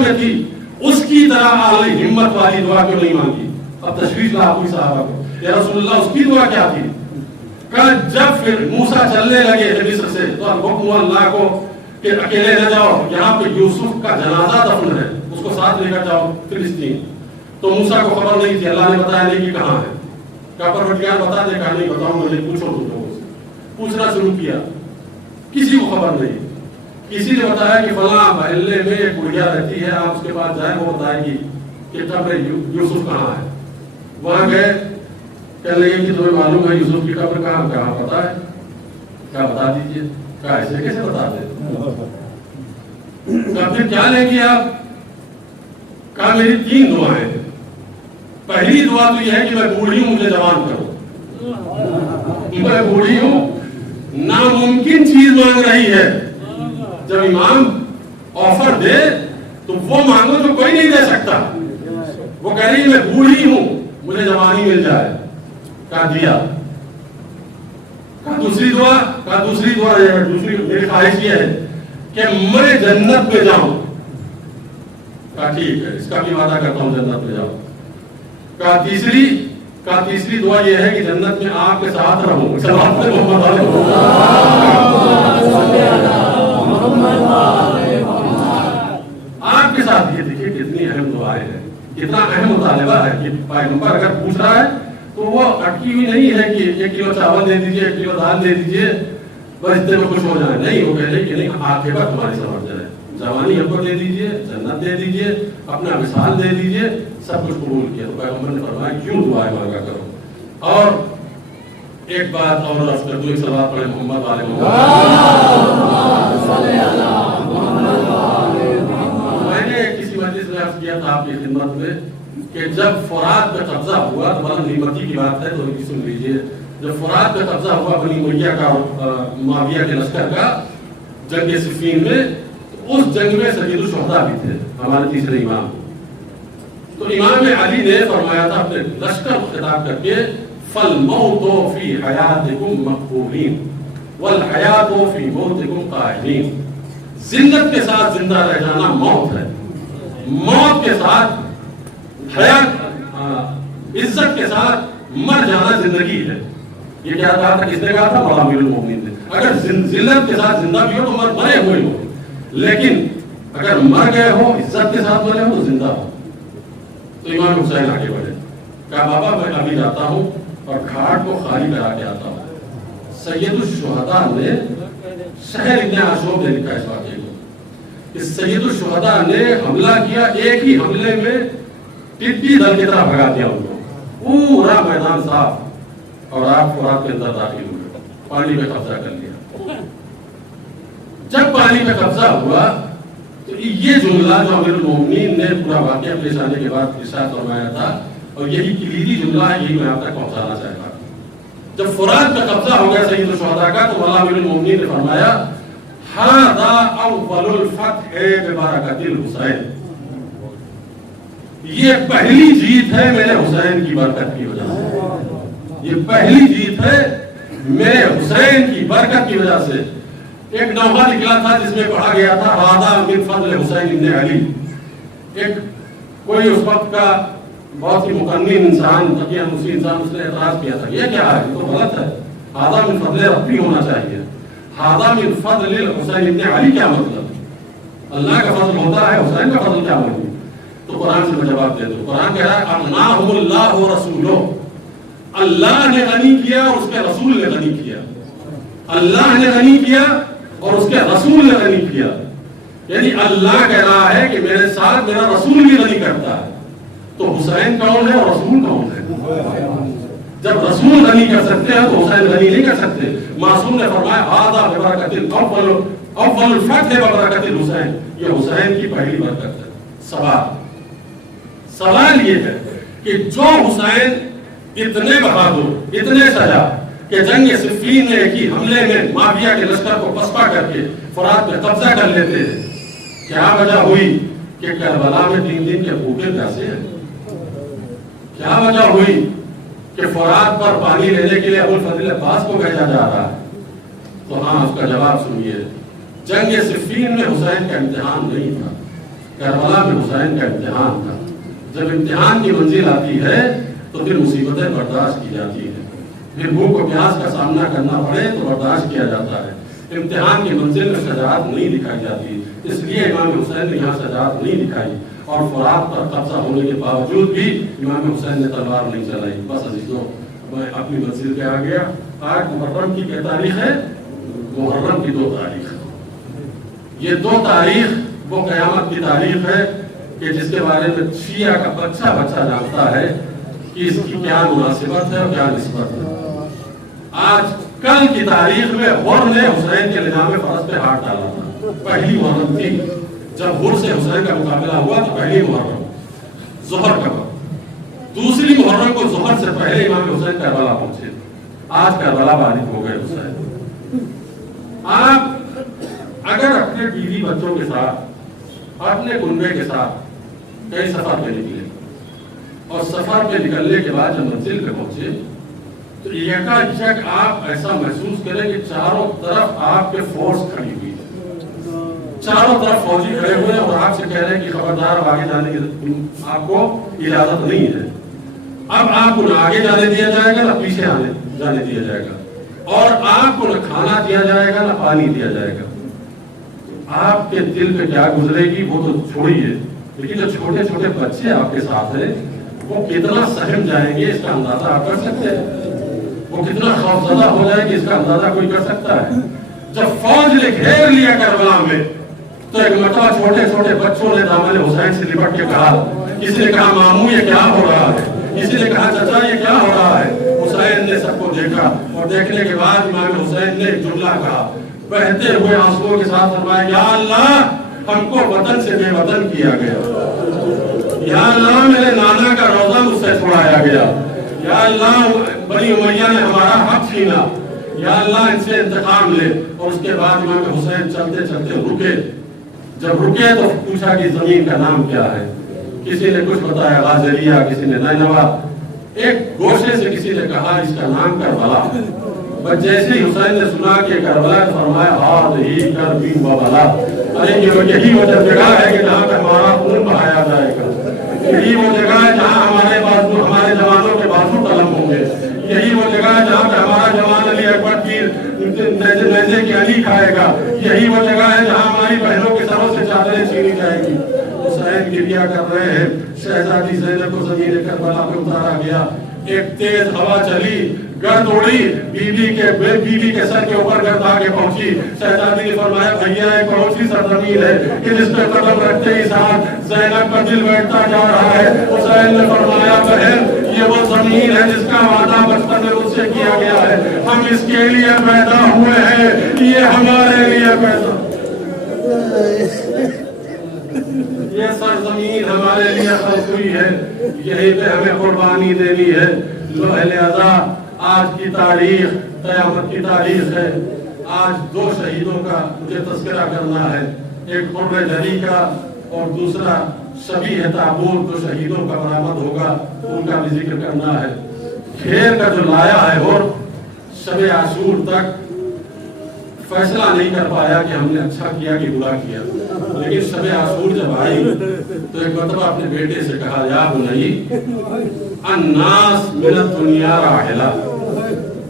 میں تھی, اس کی طرح اعلی ہمت والی دعا کیوں نہیں مانگی. اب تشریف لا کوئی صحابہ کو, یا رسول اللہ اس کی دعا کیا تھی؟ کہ جب پھر موسیٰ چلنے لگے مصر سے تو حکم اللہ کو کہ اکیلے نہ جاؤ, یہاں پہ یوسف کا جنازہ دفن ہے, اس کو ساتھ لے کر جاؤ فلسطین. تو موسیٰ کو خبر نہیں تھی, اللہ نے بتایا نہیں کہ کہاں ہے. کہا پروردگار بتا دے, کہا نہیں بتاؤں گا, پوچھو تم لوگوں سے. پوچھنا شروع کیا, کسی کو خبر نہیں. کسی نے بتایا کہ فلاں محلے میں ایک گڑیا رہتی ہے, آپ اس کے پاس جائیں, وہ بتائے گی کہ قبر یوسف کہاں ہے. وہاں گئے, کہنے لگے کہ تمہیں معلوم ہے یوسف کی قبر کہاں پتا ہے؟ کیا بتا دیجئے. کہا ایسے کیسے بتا دیں؟ کہا پھر کیا لیں گے آپ؟ کہا میری 3 دعائیں. پہلی دعا تو یہ ہے کہ میں بوڑھی ہوں, مجھے جوان کرو. میں بوڑھی ہوں, ناممکن چیز مانگ رہی ہے. جب امام آفر دے تو وہ مانگو جو کوئی نہیں دے سکتا. وہ کہہ رہی میں بوڑھی ہوں, مجھے جوانی مل جائے. کہا دیا. کہا دوسری دعا دوسری میری خواہش یہ ہے کہ میں جنت میں جاؤں. کہا ٹھیک ہے, اس کا بھی وعدہ کرتا ہوں جنت میں جاؤں. کہا تیسری دعا یہ ہے کہ جنت میں آپ کے ساتھ رہوں. آپ کے ساتھ. یہ دیکھیے کتنی اہم دعائیں ہیں, کتنا اہم مطالبہ ہے کہ پیغمبر اگر پوچھ رہا ہے تو وہ اٹکی ہوئی نہیں ہے کہ 1 کلو چاول دے دیجئے, 1 کلو دال دے دیجئے, بس اتنے میں خوش ہو جائے. نہیں, وہ کہہ رہے کہ نہیں, عاقبت تمہاری سمجھ جائے. جوانی ہم کو دے دیجئے, جنت دے دیجئے, اپنا مثال دے دیجئے, سب کچھ قبول کیا. تو پیغمبر نے فرمایا کیوں دعائیں مانگا کرو. اور ایک بات اور عرض کر دوں, ایک صلوات پڑھیں محمد علیہ میں نے کسی مجلس میں عرض کیا تھا آپ کی خدمت میں کہ جب فرات پہ قبضہ ہوا, تو بڑا نعمتی کی بات ہے تو سن لیجئے. جب فرات پہ قبضہ ہوا بنی امیہ کا, معاویہ کے لشکر کا, جنگ صفین میں, اس جنگ میں سید الشہداء بھی تھے ہمارے تیسرے امام. تو امام علی نے فرمایا تھا اپنے لشکر کو خطاب کر کے, فالموت فی حیاتکم مقبولین والحیات فی موتکم قائمین. زندت کے ساتھ زندہ رہ جانا موت ہے, موت کے ساتھ حیات, عزت کے ساتھ مر جانا زندگی ہے. یہ کیا کہا تھا, کس نے کہا تھا؟ مولا امیر المومنین نے. اگر ذلت کے ساتھ زندہ بھی ہو تو مرے ہوئے ہو, لیکن اگر مر گئے ہو, عزت کے ساتھ مرے ہو تو زندہ ہو. تو امام حسین آگے بڑھے, کہا بابا میں ابھی جاتا ہوں اور گھاٹ کو خالی کرا کے آتا ہوں. سید الشہداء نے, شہر ابن عاشور نے لکھا اس واقعے کو, کہ سید الشہداء نے حملہ کیا, ایک ہی حملے میں ٹڈی دل کی طرح بھگا دیا ان کو, پورا میدان صاف, اور آپ فرات کے اندر داخل ہوئے, پانی پہ قبضہ کر لیا. جب پانی پہ قبضہ ہوا تو یہ جملہ جو امیر المومنین نے پورا واقعہ پیش آنے کے بعد ارشاد فرمایا تھا, اور یہی کلیدی جملہ ہے, یہی میں آپ تک پہنچانا چاہتا ہوں. جب فرات پہ قبضہ ہو گیا سید الشہداء کا, تو مولا امیر المومنین نے فرمایا ھذا اول الفتح ببرکۃ الحسین. یہ پہلی جیت ہے میرے حسین کی برکت کی وجہ سے, یہ پہلی جیت ہے میرے حسین کی برکت کی وجہ سے. ایک نوحہ نکلا تھا جس میں پڑھا گیا تھا ھذا من فضل حسین ابن علی. ایک کوئی اس وقت کا بہت ہی مقنن انسان, تقی مسلم انسان, اس نے اعتراض کیا تھا یہ کیا ہے, یہ تو غلط ہے, ھذا من فضل ربی ہونا چاہیے. ھذا من فضل حسین ابن علی کیا مطلب, اللہ کا فضل ہوتا ہے, حسین کا فضل کیا مطلب؟ تو قرآن سے میں جواب دے دوں. قرآن کہہ رہا ہے اغناہم اللہ ورسولہ, اللہ نے غنی کیا اور اس کے رسول نے غنی کیا. اللہ نے غنی کیا اور اس کے رسول نے غنی کیا. یعنی اللہ کہہ رہا ہے کہ میرے ساتھ میرا رسول بھی غنی کرتا ہے. تو حسین کون ہے اور رسول کون ہے؟ جب رسول غنی کر سکتے ہیں تو حسین غنی نہیں کر سکتے. معصوم نے فرمایا ھذا ببرکۃ اول الفتح ببرکۃ الحسین, یہ حسین کی پہلی برکت ہے. سوال یہ ہے کہ جو حسین اتنے بہادر, اتنے سجا, کہ جنگ صفین میں ایک ہی حملے میں معاویہ کے لشکر کو پسپا کر کے فرات پہ قبضہ کر لیتے ہیں؟ کیا وجہ ہوئی کہ کربلا میں 3 دن کے بھوکے پیاسے ہیں؟ کیا وجہ ہوئی کہ فرات پر پانی لینے کے لیے ابوالفضل عباس کو بھیجا جا رہا ہے؟ تو ہاں اس کا جواب سنیے، جنگ صفین میں حسین کا امتحان نہیں تھا، کربلا میں حسین کا امتحان تھا۔ جب امتحان کی منزل آتی ہے تو پھر مصیبتیں برداشت کی جاتی ہیں، پھر بھوک و پیاس کا سامنا کرنا پڑے تو برداشت کیا جاتا ہے۔ امتحان کی منزل میں شجاعت نہیں دکھائی جاتی، اس لیے امام حسین نے یہاں شجاعت نہیں دکھائی، اور فرات پر قبضہ ہونے کے باوجود بھی امام حسین نے تلوار نہیں چلائی۔ بس عزیزوں، میں اپنی منزل پہ آ گیا۔ آج محرم کی کیا تاریخ ہے؟ محرم کی 2 تاریخ۔ یہ 2 تاریخ وہ قیامت کی تاریخ ہے کہ جس کے بارے میں شیعہ کا بچہ جانتا ہے کہ اس کی کیا مناسبت ہے اور کیا نسبت ہے۔ آج کل کی تاریخ میں غور نے حسین کے نظام فرض پہ ہاتھ ڈالا تھا۔ پہلی محرم تھی جب غور سے حسین کا مقابلہ ہوا، تو پہلی محرم ظہر کا وقت، دوسری محرم کو ظہر سے پہلے امام حسین کربلا پہنچے۔ آج کربلا بارک ہو گئے حسین۔ آپ اگر اپنے بیوی بچوں کے ساتھ، اپنے کنبے کے ساتھ کئی سفر پہ نکلے اور سفر پہ نکلنے کے بعد جب منزل پہ پہنچے تو یکایک آپ ایسا محسوس کریں کہ چاروں طرف آپ کے فورس کھڑی ہوئی ہے، چاروں طرف فوجی کھڑے ہوئے ہیں اور آپ سے کہہ رہے ہیں کہ خبردار اب آگے جانے کی آپ کو اجازت نہیں ہے۔ اب آپ کو نہ آگے جانے دیا جائے گا نہ پیچھے جانے دیا جائے گا، اور آپ کو نہ کھانا دیا جائے گا نہ پانی دیا جائے گا۔ آپ کے دل پہ کیا گزرے گی وہ تو چھوڑیے، لیکن جو چھوٹے چھوٹے بچے آپ کے ساتھ ہیں وہ کتنا سہم جائیں گے اس کا اندازہ آپ کر سکتے ہیں؟ وہ کتنا خوفزدہ ہو جائے گی اس کا اندازہ کوئی کر سکتا ہے؟ جب فوج نے گھیر لیا کربلا میں تو ایک مرتبہ چھوٹے چھوٹے بچوں نے دامن حسین سے لپٹ کے کہا، کسی نے کہا ماموں یہ کیا ہو رہا ہے، کسی نے کہا چچا یہ کیا ہو رہا ہے۔ حسین نے سب کو دیکھا اور دیکھنے کے بعد امام حسین نے ایک جملہ کہا، بہتے ہوئے آنسوؤں کے ساتھ فرمایا، یا اللہ ہم کو وطن سے بے وطن کیا گیا، یا اللہ میرے نانا کا روزہ مجھ سے چھڑایا گیا، یا اللہ بنی امیہ نے ہمارا حق چھینا، یا اللہ ان سے انتقام لے۔ اور اس کے بعد امام حسین چلتے چلتے رکے۔ جب رکے تو پوچھا کہ زمین کا نام کیا ہے، کسی نے کچھ بتایا غازریہ، کسی نے نینوا، ایک گوشے سے کسی نے کہا اس کا نام کربلا۔ بس جیسے ہی حسین نے سنا کہ کربلا، فرمایا ہاتھ ہی کربی وبلا، ارے یہی وہ جگہ ہے کہ جہاں پہ ہمارا خون بہایا جائے گا، یہی وہ جگہ ہے جہاں ہمارے جوانوں کے بازو قلم ہوں گے، یہی وہ جگہ ہے جہاں پہ ہمارا جوان علی اکبر کی نیزے کی علی کھائے گا، یہی وہ جگہ ہے جہاں ہماری بہنوں کے سروں سے چادریں چھینی جائیں گی۔ حسین گریہ کر رہے ہیں، شہزادی زینب کو زمین کربلا پہ اتارا گیا، ایک تیز ہوا چلی، گرد اڑی، بیوی کے سر کے اوپر گرد آگے پہنچی۔ شہزادی نے فرمایا بھیا ایک بہت سی سرزمین ہے کہ جس پہ قدم رکھتے ہی ساتھ زینب کا دل بیٹھتا جا رہا ہے۔ حسین نے فرمایا بہن یہ وہ زمین ہے جس کا وعدہ بچپن میں مجھ سے کیا گیا ہے، ہم اس کے لیے پیدا ہوئے ہیں، یہ ہمارے لیے پیدا، یہ سرزمین ہمارے لیے خلق ہوئی ہے، یہی پہ ہمیں قربانی دینی ہے۔ لہذا آج کی تاریخ قیامت کی تاریخ ہے۔ آج 2 شہیدوں کا مجھے تذکرہ کرنا ہے، ایک حر جری کا اور دوسرا شبیہ تابوت جو شہیدوں کا برآمد ہوگا ان کا بھی ذکر کرنا ہے۔ گھیر کا جو لایا ہے اور شب عاشور تک فیصلہ نہیں کر پایا کہ ہم نے اچھا کیا کہ برا کیا، لیکن شب عاشور جب آئی تو ایک مرتبہ اپنے بیٹے سے کہا، یا بنی الناس من الدنیا راحلہ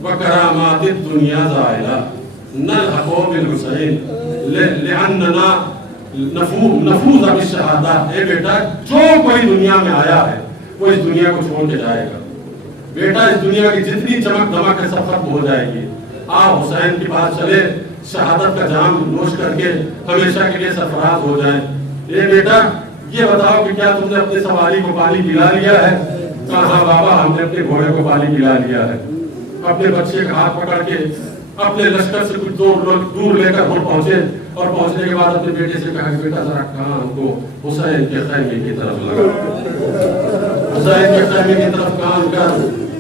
وکرامات الدنیا زائلہ نلحق بالحسین لأننا نفوذ بالشہادہ۔ اے بیٹا جو کوئی دنیا میں آیا ہے وہ اس دنیا کو چھوڑ کے جائے گا، بیٹا اس دنیا کی جتنی چمک دمک ہے سب ختم ہو جائے گی، آپ حسین کے پاس چلے، شہادت کا جام نوش کر کے ہمیشہ کے لیے سرفراز ہو جائیں۔ اے بیٹا یہ بتاؤ کہ کیا تم نے اپنے سواری کو پانی پلا لیا ہے؟ کہا ہاں بابا ہم نے اپنے گھوڑے کو پانی پلا لیا ہے۔ اپنے بچے کا ہاتھ پکڑ کے اپنے لشکر سے کچھ دور لے کر وہ پہنچے، اور پہنچنے کے بعد اپنے بیٹے سے کہا کہ بیٹا ذرا کہاں ہم کو حسین کے خیمے کی طرف لگا، حسین کے خیمے کی طرف کان کر،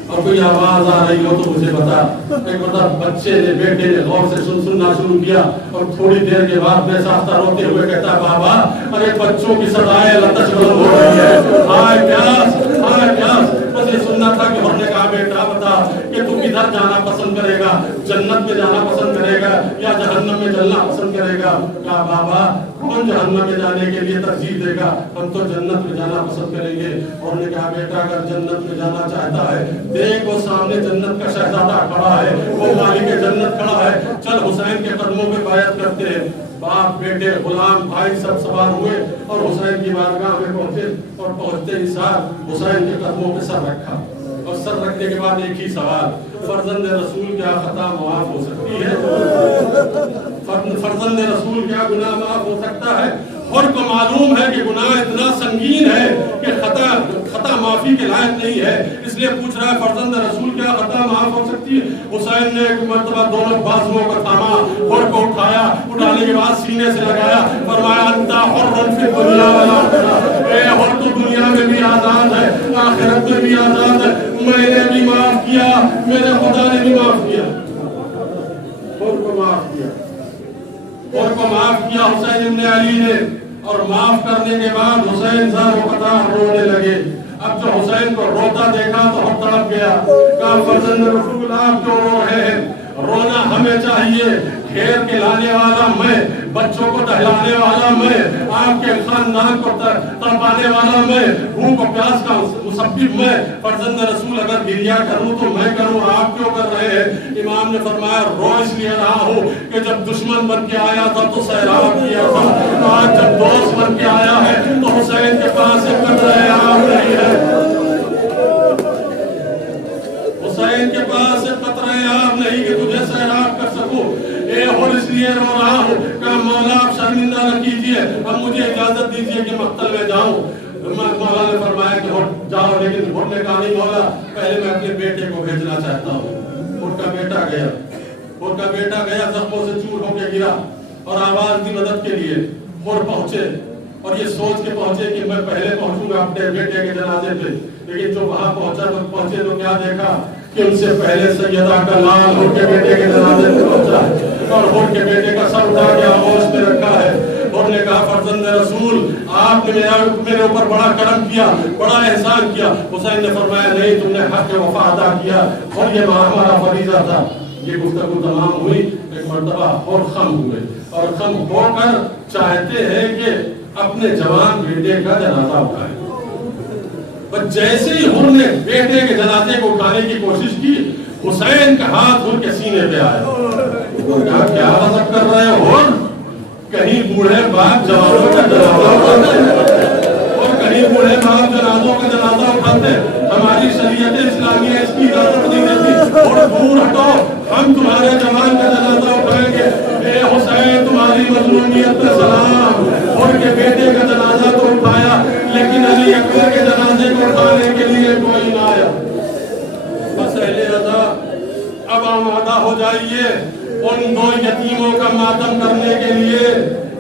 اور کوئی آواز آ رہی ہو تو مجھے بتا. ایک مطلب بچے نے بیٹے نے غور سے سننا شروع کیا اور تھوڑی دیر کے بعد میں ساختہ روتے ہوئے کہتا ہے بابا ارے بچوں کی سزائیں لتش بند ہو رہی ہے. ہائے پیاس ہائے پیاس. بس یہ سننا تھا کہ ہم نے کہا بیٹا بتا کہ تو کدھر جانا پسند کرے گا, جنت میں جانا پسند کرے گا یا جہنم میں جلنا پسند کرے گا. کہا بابا کون جہنم میں جانے کے لیے ترجیح دے گا, ہم تو جنت میں جانا پسند کریں گے. اور نے کہا بیٹا اگر جنت میں جانا چاہتا ہے دیکھ وہ سامنے جنت کا شہزادہ کھڑا ہے, وہ مالک جنت کھڑا ہے, چل حسین کے قدموں پہ بیعت کرتے ہیں. باپ بیٹے غلام بھائی سب سوار ہوئے اور حسین کی بارگاہ میں پہنچے اور پہنچتے ہی ساتھ حسین کے قدموں پہ سر رکھا. اور سر رکھنے کے بعد ایک ہی سوال, فرزند رسول کیا خطا معاف ہو سکتی ہے؟ فرزند رسول کیا گناہ معاف ہو سکتا ہے؟ اور کو معلوم ہے کہ گناہ اتنا سنگین ہے کہ خطا معافی کے لائق نہیں ہے, اس لیے پوچھ رہا ہے فرزند رسول کیا خطا معاف ہو سکتی ہے؟ حسین نے ایک مرتبہ دونوں بازوؤں کو تھاما, اور کو اٹھایا, اٹھانے کے بعد سینے سے لگایا, فرمایا انتا حر فی الدنیا والآخرہ, اے حر تو دنیا میں بھی آزاد ہے آخرت میں بھی آزاد ہے. میں نے بھی معاف کیا, میرے خدا نے بھی معاف کیا, حر کو معاف کیا, اور کو معاف کیا حسین ابن علی نے. اور معاف کرنے کے بعد حسین زار و قطار رونے لگے. اب جو حسین کو روتا دیکھا تو ہم تڑپ گیا. کہا فرزند رسول آپ کیوں رو رہے ہیں؟ رونا ہمیں چاہیے. کھیر کے لانے والا میں, بچوں کو ٹہلانے والا میں, آپ کے خاندان کو تڑپانے والا میں, بھوک و پیاس کا مسبب میں. فرزند رسول اگر گریا کروں تو میں کروں, آپ کیوں کر رہے ہیں؟ امام نے فرمایا رو اس لیے رہا ہوں کہ جب دشمن بن کے آیا تھا تو سیراب کیا تھا, آج جب دوست بن کے آیا ہے تو حسین کے پاس سے قطرہ آب نہیں ہے, حسین کے پاس سے قطرہ آب نہیں کہ تجھے سیراب کر سکوں. اے اور اس لیے رو رہا ہوں کہ مولا آپ شرمندہ نہ کیجیے, اب مجھے اجازت دیجیے کہ مقتل میں جاؤں. مولا نے فرمایا کہ جاؤ, لیکن ہر نے کہا نہیں مولا پہلے میں اپنے بیٹے کو بھیجنا چاہتا ہوں. ان کا بیٹا گیا, ان کا بیٹا گیا زخموں سے چور ہو کے گرا اور آواز دی مدد کے لیے. اور پہنچے اور یہ سوچ کے پہنچے کہ میں پہلے پہنچوں گا اپنے بیٹے کے جنازے پہ, لیکن جو وہاں پہنچے تو کیا دیکھا کہ ان سے پہلے سیدہ کا لال ہر کے بیٹے کے جنازے پہ پہنچا ہے اور ہر کے بیٹے کا سر اٹھا کے آغوش میں رکھا ہے. اور نے کہا فرزند رسول آپ نے میرے اوپر بڑا کرم کیا, بڑا احسان کیا. حسین نے فرمایا نہیں, تم نے حق وفا ادا کیا اور یہ ہمارا فریضہ تھا. یہ گفتگو تمام ہوئی, ایک مرتبہ اور خم ہوئے اور خم ہو کر چاہتے ہیں کہ اپنے جوان بیٹے کا جنازہ اٹھائیں. بس جیسے ہی ہر نے بیٹے کے جنازے کو اٹھانے کی کوشش کی, حسین کا ہاتھ ہر کے سینے پہ آیا. کیا غضب کر رہے ہو, کہیں بوڑھے باپ جوانوں کا جنازہ اٹھاتے اور کہیں بوڑھے باپ جنازوں کا جنازہ اٹھاتے. ہماری شریعت اسلامیہ اس کی اجازت نہیں دیتی. اور دور ہٹو, ہم تمہارے جوان کا جنازہ اٹھائیں گے. اے حسین تمہاری مظلومیت پہ سلام. اور کے بیٹے کا جنازہ تو اٹھایا, لیکن علی اکبر کے جنازے کو اٹھانے کے لیے کوئی نہ آیا. بس اہل رضا اب آمادہ ہو جائیے ان دو یتیموں کا ماتم کرنے کے لیے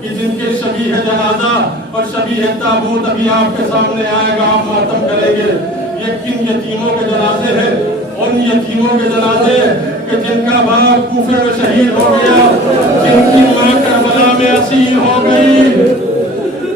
کہ جن کے شبیہ جنازہ اور شبیہ تابوت ابھی آپ کے سامنے آئے گا, آپ ماتم کریں گے. یہ کن یتیموں کے جنازے ہیں؟ ان یتیموں کے جنازے کہ جن کا باپ کوفے میں شہید ہو گیا, جن کی ماں کربلا میں اسیر ہو گئی.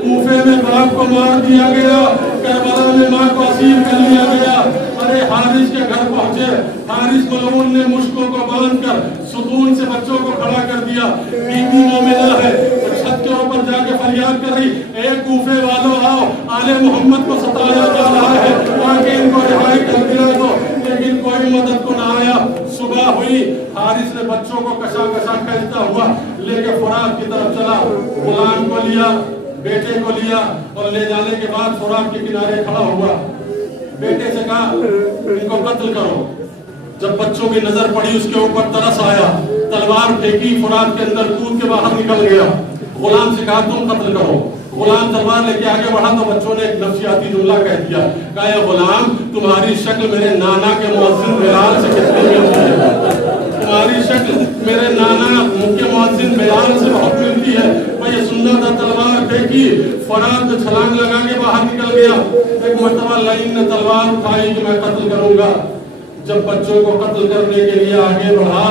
کوفے میں باپ کو مار دیا گیا, کربلا میں ماں کو اسیر کر لیا گیا. ارے حارث کے گھر پہنچے, حارث ملعون نے مشکوں کو باندھ کر ستون سے بچوں کو کھڑا کر دیا. بیوی مومنہ ہے, چھت کے اوپر جا کے فریاد کر رہی, اے کوفے والوں آؤ, آل محمد کو ستایا جا رہا ہے تاکہ ان کو رہائی کر دیا دو. لیکن کوئی مدد کو نہ آیا. صبح ہوئی, حارث نے بچوں کو کشا کشا کھینچتا ہوا لے کے فرات کی طرف چلا. غلام کو لیا, بیٹے کو لیا اور لے جانے کے بعد فرات کے کنارے کھڑا ہوا. بیٹے سے کہا ان کو قتل کرو. جب بچوں کی نظر پڑی اس کے اوپر ترس آیا, تلوار پھینکی, فرات کے اندر کود کے باہر نکل گیا. غلام سے کہا تم قتل کرو. غلام تلوار لے کے آگے بڑھا تو بچوں نے ایک نفسیاتی جملہ کہہ دیا, کہا اے غلام تمہاری شکل میرے نانا کے مؤذن بلال سے کتنی ملتی ہے, تمہاری شکل میرے نانا کے مؤذن بلال سے بہت ملتی ہے. میں یہ سننا تھا. تلوار پھینکی, فرات چھلانگ لگا کے باہر نکل گیا. ایک مرتبہ لعین نے تلوار اٹھائی کہ میں قتل کروں گا. جب بچوں کو قتل کرنے کے لیے آگے بڑھا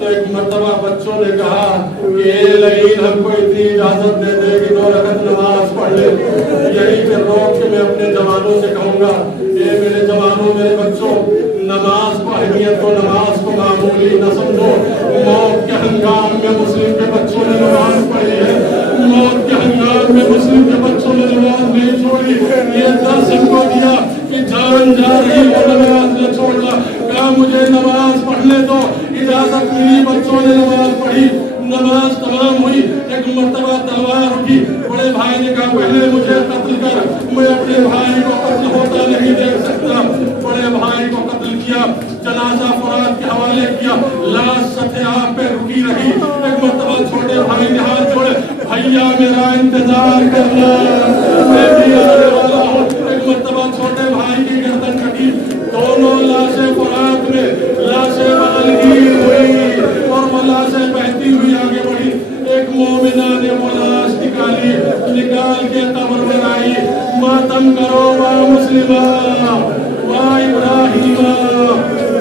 تو ایک مرتبہ بچوں نے کہا کہ اے لعین ہم کو اتنی اجازت دے دے کہ 2 رکعت نماز پڑھ لے. یہی پھر روک کے میں اپنے جوانوں سے کہوں گا اے میرے جوانوں میرے بچوں نماز کو اہمیت کو نماز کو معمولی نہ سمجھو. موت کے ہنگام میں مسلم کے بچوں نے نماز پڑھی ہے. موت کے ہنگام میں مسلم کے بچوں نے نماز نہیں چھوڑی. یہ درس ان کو دیا کہ جان جا رہی وہ نماز نہ چھوڑنا. کہا مجھے نماز پڑھنے دو. اجازت ملی بچوں نے نماز پڑھی. نماز تمام ہوئی. ایک مرتبہ تلوار اٹھی. بڑے بھائی نے کہا پہلے مجھے قتل کر. میں اپنے بھائی کو قتل ہوتا نہیں دیکھ سکتا. بڑے بھائی کو قتل کیا. جنازہ فرات کے حوالے کیا. لاش سطح آب پہ رکی رہی. ایک مرتبہ چھوٹے بھائی نے ہاتھ جوڑے بھیا میرا انتظار کرنا میں بھی آنے والا ہوں. ایک مرتبہ چھوٹے بھائی کی گردن کٹی. دونوں لاشیں فرات میں لاشیں بالغیر ہوئی اور وہ لاشیں بہتی ہوئی آگے بڑھی. ایک مومنہ نے وہ لاش نکالی. نکال کے قبر میں آئی. ماتم کرو وا مسلمہ وا ابراہیم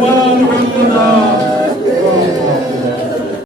وا محمدہ.